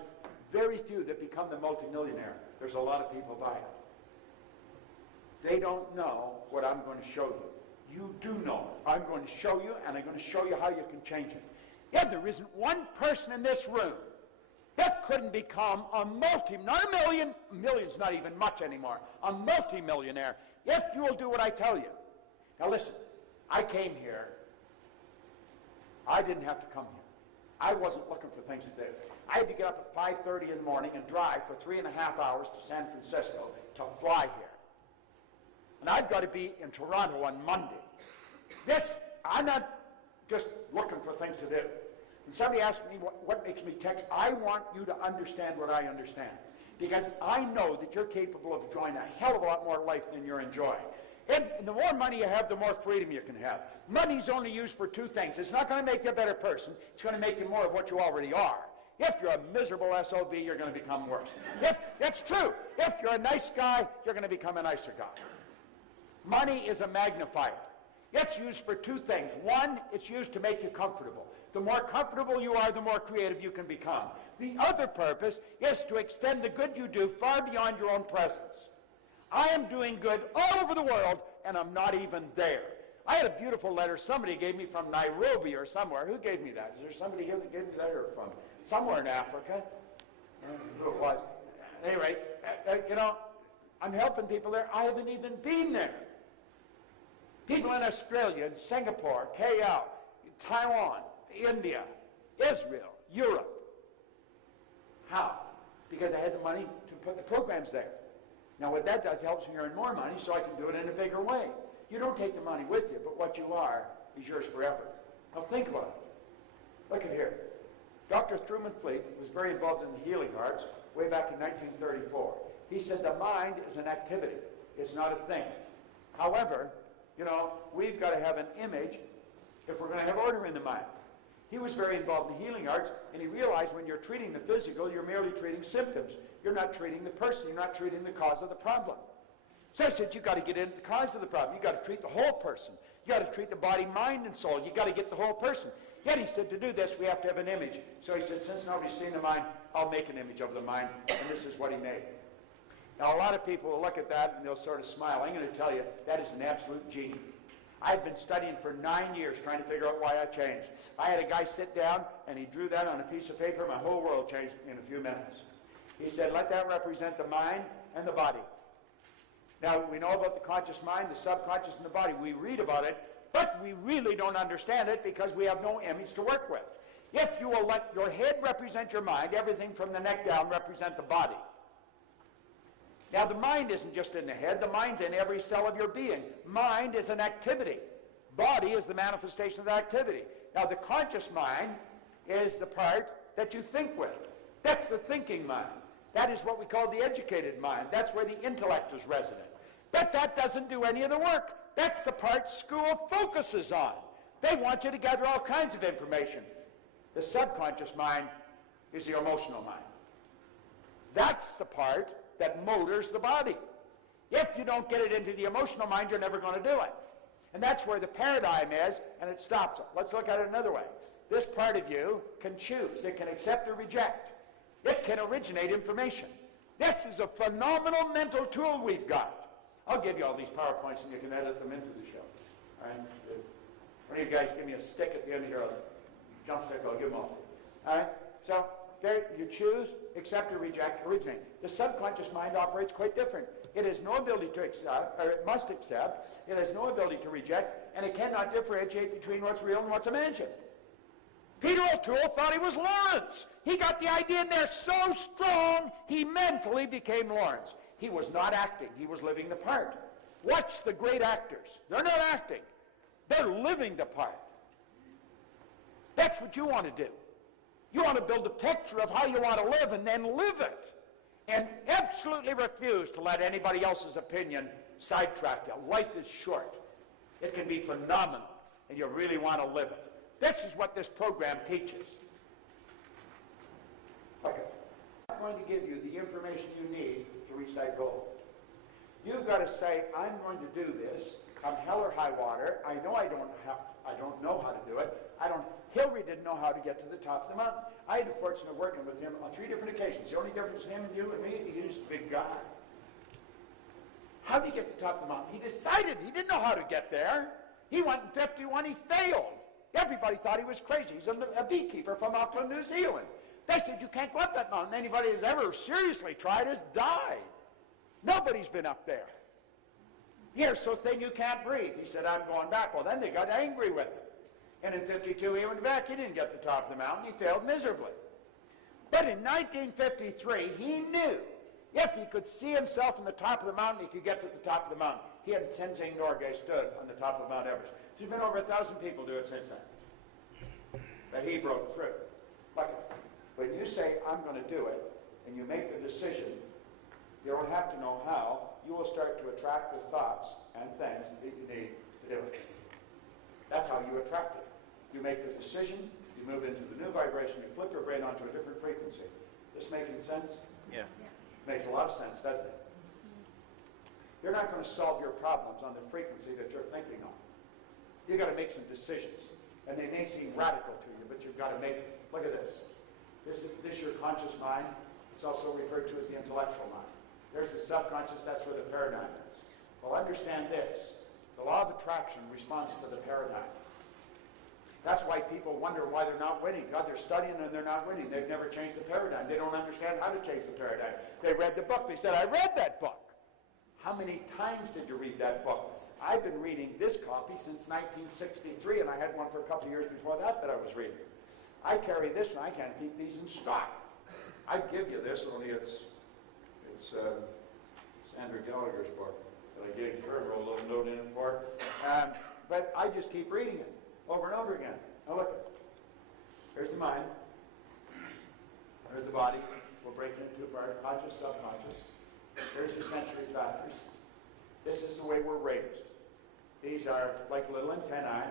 very few that become the multimillionaire. There's a lot of people buy it. They don't know what I'm going to show you. You do know it. I'm going to show you, and I'm going to show you how you can change it. Yeah, there isn't one person in this room that couldn't become a not a million, million's not even much anymore, a multimillionaire, if you will do what I tell you. Now listen, I came here. I didn't have to come here. I wasn't looking for things to do. I had to get up at 5:30 in the morning and drive for 3.5 hours to San Francisco to fly here. And I've got to be in Toronto on Monday. I'm not just looking for things to do. When somebody asks me what makes me text, I want you to understand what I understand. Because I know that you're capable of enjoying a hell of a lot more life than you're enjoying. And the more money you have, the more freedom you can have. Money's only used for two things. It's not going to make you a better person. It's going to make you more of what you already are. If you're a miserable SOB, you're going to become worse. It's true. If you're a nice guy, you're going to become a nicer guy. Money is a magnifier. It's used for two things. One, it's used to make you comfortable. The more comfortable you are, the more creative you can become. The other purpose is to extend the good you do far beyond your own presence. I am doing good all over the world, and I'm not even there. I had a beautiful letter somebody gave me from Nairobi or somewhere. Who gave me that? Is there somebody here that gave me that, or from somewhere in Africa? What? At any rate, I'm helping people there. I haven't even been there. People in Australia, in Singapore, KL, Taiwan, India, Israel, Europe. How? Because I had the money to put the programs there. Now what that does helps me earn more money so I can do it in a bigger way. You don't take the money with you, but what you are is yours forever. Now think about it. Look at here. Dr. Truman Fleet was very involved in the healing arts way back in 1934. He said the mind is an activity. It's not a thing. However, we've got to have an image if we're going to have order in the mind. He was very involved in the healing arts, and he realized when you're treating the physical, you're merely treating symptoms. You're not treating the person. You're not treating the cause of the problem. So I said, you've got to get into the cause of the problem. You've got to treat the whole person. You've got to treat the body, mind, and soul. You've got to get the whole person. Yet he said, to do this, we have to have an image. So he said, since nobody's seen the mind, I'll make an image of the mind, and this is what he made. Now, a lot of people will look at that, and they'll sort of smile. I'm going to tell you, that is an absolute genius. I've been studying for 9 years trying to figure out why I changed. I had a guy sit down, and he drew that on a piece of paper. My whole world changed in a few minutes. He said, let that represent the mind and the body. Now, we know about the conscious mind, the subconscious, and the body. We read about it, but we really don't understand it because we have no image to work with. If you will let your head represent your mind, everything from the neck down represent the body. Now, the mind isn't just in the head. The mind's in every cell of your being. Mind is an activity. Body is the manifestation of the activity. Now, the conscious mind is the part that you think with. That's the thinking mind. That is what we call the educated mind. That's where the intellect is resident. But that doesn't do any of the work. That's the part school focuses on. They want you to gather all kinds of information. The subconscious mind is the emotional mind. That's the part that motors the body. If you don't get it into the emotional mind, you're never going to do it. And that's where the paradigm is, and it stops it. Let's look at it another way. This part of you can choose. It can accept or reject. It can originate information. This is a phenomenal mental tool we've got. I'll give you all these PowerPoints and you can edit them into the show. All right? If one of you guys give me a stick at the end here, a jump stick, I'll give them all to you. All right? So there you choose, accept or reject, originate. The subconscious mind operates quite different. It has no ability to accept, or it must accept. It has no ability to reject, and it cannot differentiate between what's real and what's imagined. Peter O'Toole thought he was Lawrence. He got the idea in there so strong, he mentally became Lawrence. He was not acting. He was living the part. Watch the great actors. They're not acting. They're living the part. That's what you want to do. You want to build a picture of how you want to live and then live it. And absolutely refuse to let anybody else's opinion sidetrack you. Life is short. It can be phenomenal, and you really want to live it. This is what this program teaches. Okay. I'm going to give you the information you need to reach that goal. You've got to say, I'm going to do this. Come hell or high water. I know I I don't know how to do it. Hillary didn't know how to get to the top of the mountain. I had the fortune of working with him on 3 different occasions. The only difference in him and you and me, he's a big guy. How did he get to the top of the mountain? He decided he didn't know how to get there. He went in 51, he failed. Everybody thought he was crazy. He's a beekeeper from Auckland, New Zealand. They said, you can't go up that mountain. Anybody who's ever seriously tried has died. Nobody's been up there. Here's so thin you can't breathe. He said, I'm going back. Well, then they got angry with him. And in 52, he went back. He didn't get to the top of the mountain. He failed miserably. But in 1953, he knew if he could see himself on the top of the mountain, he could get to the top of the mountain. He and Tenzing Norgay stood on the top of Mount Everest. There's been over 1,000 people do it since then. But he broke through. Look, when you say, I'm going to do it, and you make the decision, you don't have to know how, you will start to attract the thoughts and things that you need to do it. That's how you attract it. You make the decision, you move into the new vibration, you flip your brain onto a different frequency. This making sense? Yeah. Makes a lot of sense, doesn't it? You're not going to solve your problems on the frequency that you're thinking on. You've got to make some decisions. And they may seem radical to you, but you've got to make it. Look at this. This is your conscious mind. It's also referred to as the intellectual mind. There's the subconscious, that's where the paradigm is. Well, understand this. The law of attraction responds to the paradigm. That's why people wonder why they're not winning. God, they're studying and they're not winning. They've never changed the paradigm. They don't understand how to change the paradigm. They read the book. They said, I read that book. How many times did you read that book? I've been reading this copy since 1963, and I had one for a couple of years before that I was reading. I carry this, and I can't keep these in stock. I'd give you this, only it's Sandra Gallagher's book that I gave her a little note in it for. But I just keep reading it over and over again. Now look, here's the mind. There's the body. We'll break it into two parts, conscious, subconscious. Here's your sensory factors. This is the way we're raised. These are like little antennae,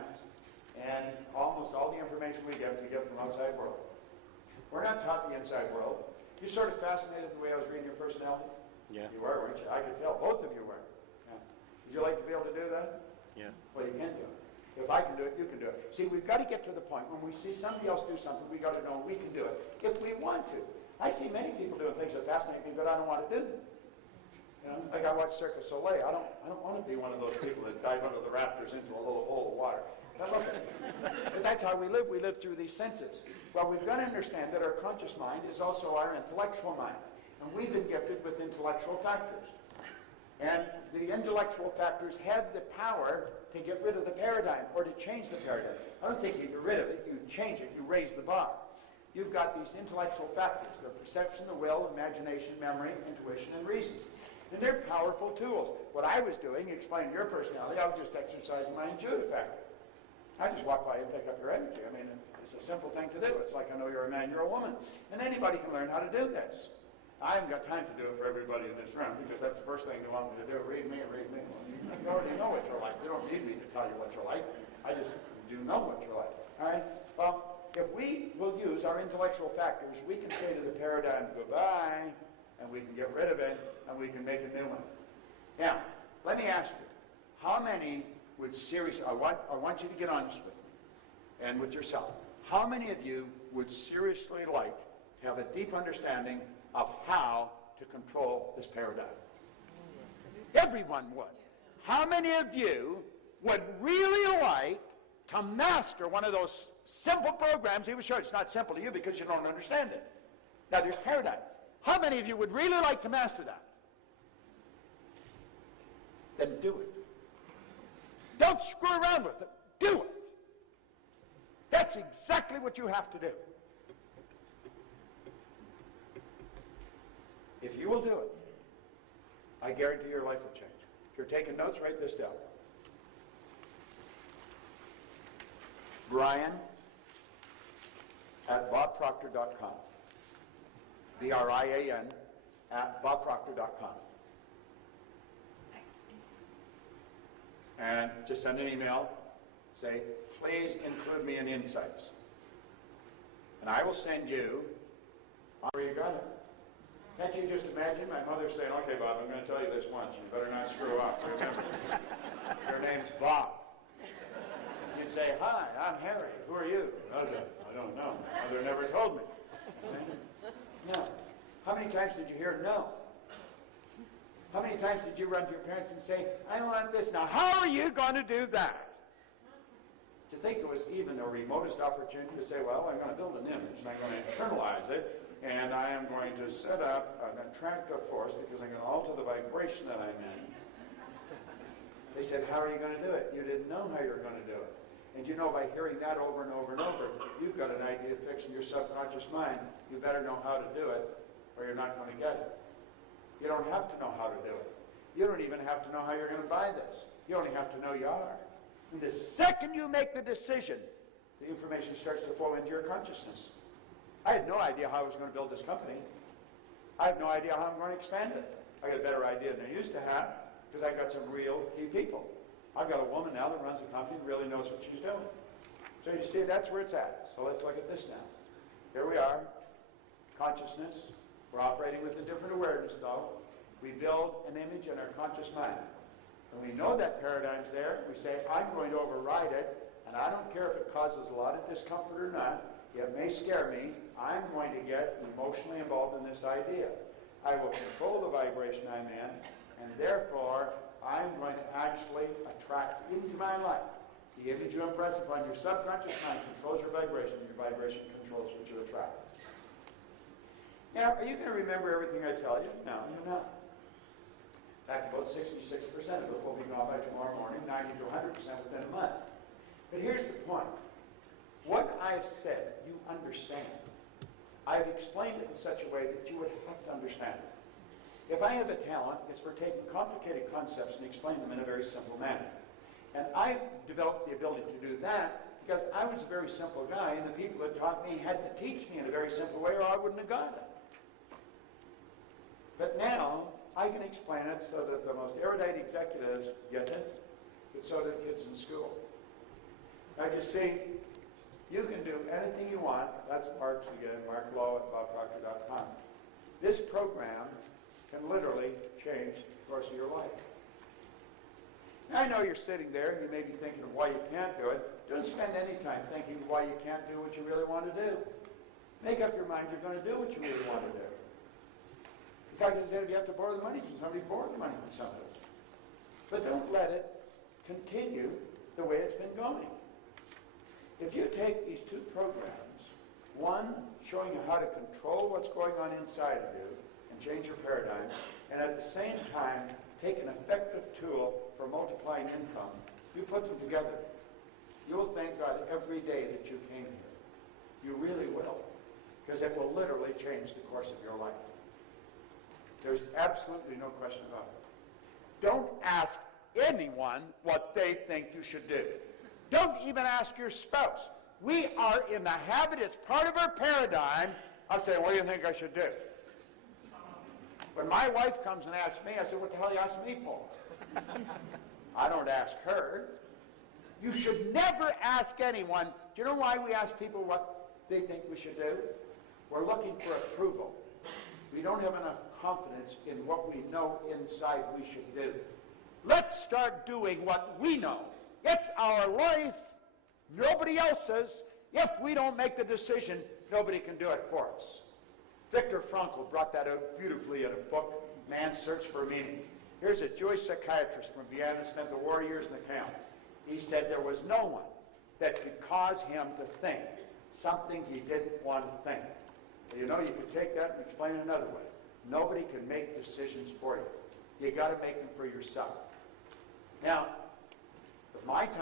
and almost all the information we get from outside world. We're not taught the inside world. You sort of fascinated the way I was reading your personality? Yeah. You were, weren't you? I could tell. Both of you were. Yeah. Would you like to be able to do that? Yeah. Well, you can do it. If I can do it, you can do it. See, we've got to get to the point when we see somebody else do something, we've got to know we can do it if we want to. I see many people doing things that fascinate me, but I don't want to do them. You know, like I watch Cirque du Soleil. I don't want to be one of those people that dive under the rafters into a little hole of water. But that's how we live. We live through these senses. Well, we've got to understand that our conscious mind is also our intellectual mind. And we've been gifted with intellectual factors. And the intellectual factors have the power to get rid of the paradigm or to change the paradigm. I don't think you get rid of it. You change it. You raise the bar. You've got these intellectual factors, the perception, the will, imagination, memory, intuition, and reason. And they're powerful tools. What I was doing, you explained your personality, I was just exercising my intuitive factor. I just walk by and pick up your energy. I mean, it's a simple thing to do. It's like I know you're a man, you're a woman. And anybody can learn how to do this. I haven't got time to do it for everybody in this room because that's the first thing they want me to do. Read me and read me. Well, you already know what you're like. You don't need me to tell you what you're like. I just do know what you're like. All right? Well, if we will use our intellectual factors, we can say to the paradigm, goodbye, and we can get rid of it, and we can make a new one. Now, let me ask you, how many would seriously, I want you to get honest with me and with yourself. How many of you would seriously like to have a deep understanding of how to control this paradigm? Everyone would. How many of you would really like to master one of those simple programs he was showing? It's not simple to you because you don't understand it. Now there's paradigm. How many of you would really like to master that? Then do it. Don't screw around with it. Do it. That's exactly what you have to do. If you will do it, I guarantee your life will change. If you're taking notes, write this down. Brian at bobproctor.com. BRIAN at bobproctor.com. And just send an email. Say, please include me in insights. And I will send you, where you got it. Can't you just imagine my mother saying, okay, Bob, I'm going to tell you this once. You better not screw up. Remember, your name's Bob. You and say, "Hi, I'm Harry. Who are you?" I don't know. Mother never told me. No. How many times did you hear no? How many times did you run to your parents and say, "I want this now. How are you going to do that?" To think there was even the remotest opportunity to say, "Well, I'm going to build an image and I'm going to internalize it and I am going to set up an attractive force because I'm going to alter the vibration that I'm in." They said, "How are you going to do it?" You didn't know how you were going to do it. And you know, by hearing that over and over and over, if you've got an idea fixed in your subconscious mind, you better know how to do it or you're not going to get it. You don't have to know how to do it. You don't even have to know how you're going to buy this. You only have to know you are. And the second you make the decision, the information starts to flow into your consciousness. I had no idea how I was going to build this company. I have no idea how I'm going to expand it. I got a better idea than I used to have because I got some real key people. I've got a woman now that runs a company and really knows what she's doing. So you see, that's where it's at. So let's look at this now. Here we are, consciousness. We're operating with a different awareness, though. We build an image in our conscious mind. When we know that paradigm's there, we say, "I'm going to override it, and I don't care if it causes a lot of discomfort or not. It may scare me. I'm going to get emotionally involved in this idea. I will control the vibration I'm in, and therefore, I'm going to actually attract into my life. The image you impress upon your subconscious mind controls your vibration. Your vibration controls what you attract." Now, are you going to remember everything I tell you? No, you're not. In fact, about 66% of it will be gone by tomorrow morning, 90 to 100% within a month. But here's the point. What I've said, you understand. I've explained it in such a way that you would have to understand it. If I have a talent, it's for taking complicated concepts and explaining them in a very simple manner. And I developed the ability to do that because I was a very simple guy, and the people that taught me had to teach me in a very simple way or I wouldn't have got it. But now, I can explain it so that the most erudite executives get it, but so do kids in school. Now you see, you can do anything you want. That's Mark's again, Mark Lowe at BobProctor.com. This program can literally change the course of your life. Now, I know you're sitting there and you may be thinking of why you can't do it. Don't spend any time thinking why you can't do what you really want to do. Make up your mind you're going to do what you really want to do. It's like I said, if you have to borrow the money from somebody, borrow the money from somebody. But don't let it continue the way it's been going. If you take these two programs, one showing you how to control what's going on inside of you and change your paradigm, and at the same time take an effective tool for multiplying income, you put them together, you'll thank God every day that you came here. You really will, because it will literally change the course of your life. There's absolutely no question about it. Don't ask anyone what they think you should do. Don't even ask your spouse. We are in the habit, it's part of our paradigm, of saying, "What do you think I should do?" When my wife comes and asks me, I say, "What the hell you ask me for?" I don't ask her. You should never ask anyone. Do you know why we ask people what they think we should do? We're looking for approval. We don't have enough confidence in what we know inside we should do. Let's start doing what we know. It's our life, nobody else's. If we don't make the decision, nobody can do it for us. Viktor Frankl brought that out beautifully in a book, Man's Search for Meaning. Here's a Jewish psychiatrist from Vienna, spent the war years in the camp. He said there was no one that could cause him to think something he didn't want to think. You know, you could take that and explain it another way. Nobody can make decisions for you. You got to make them for yourself. Now, my time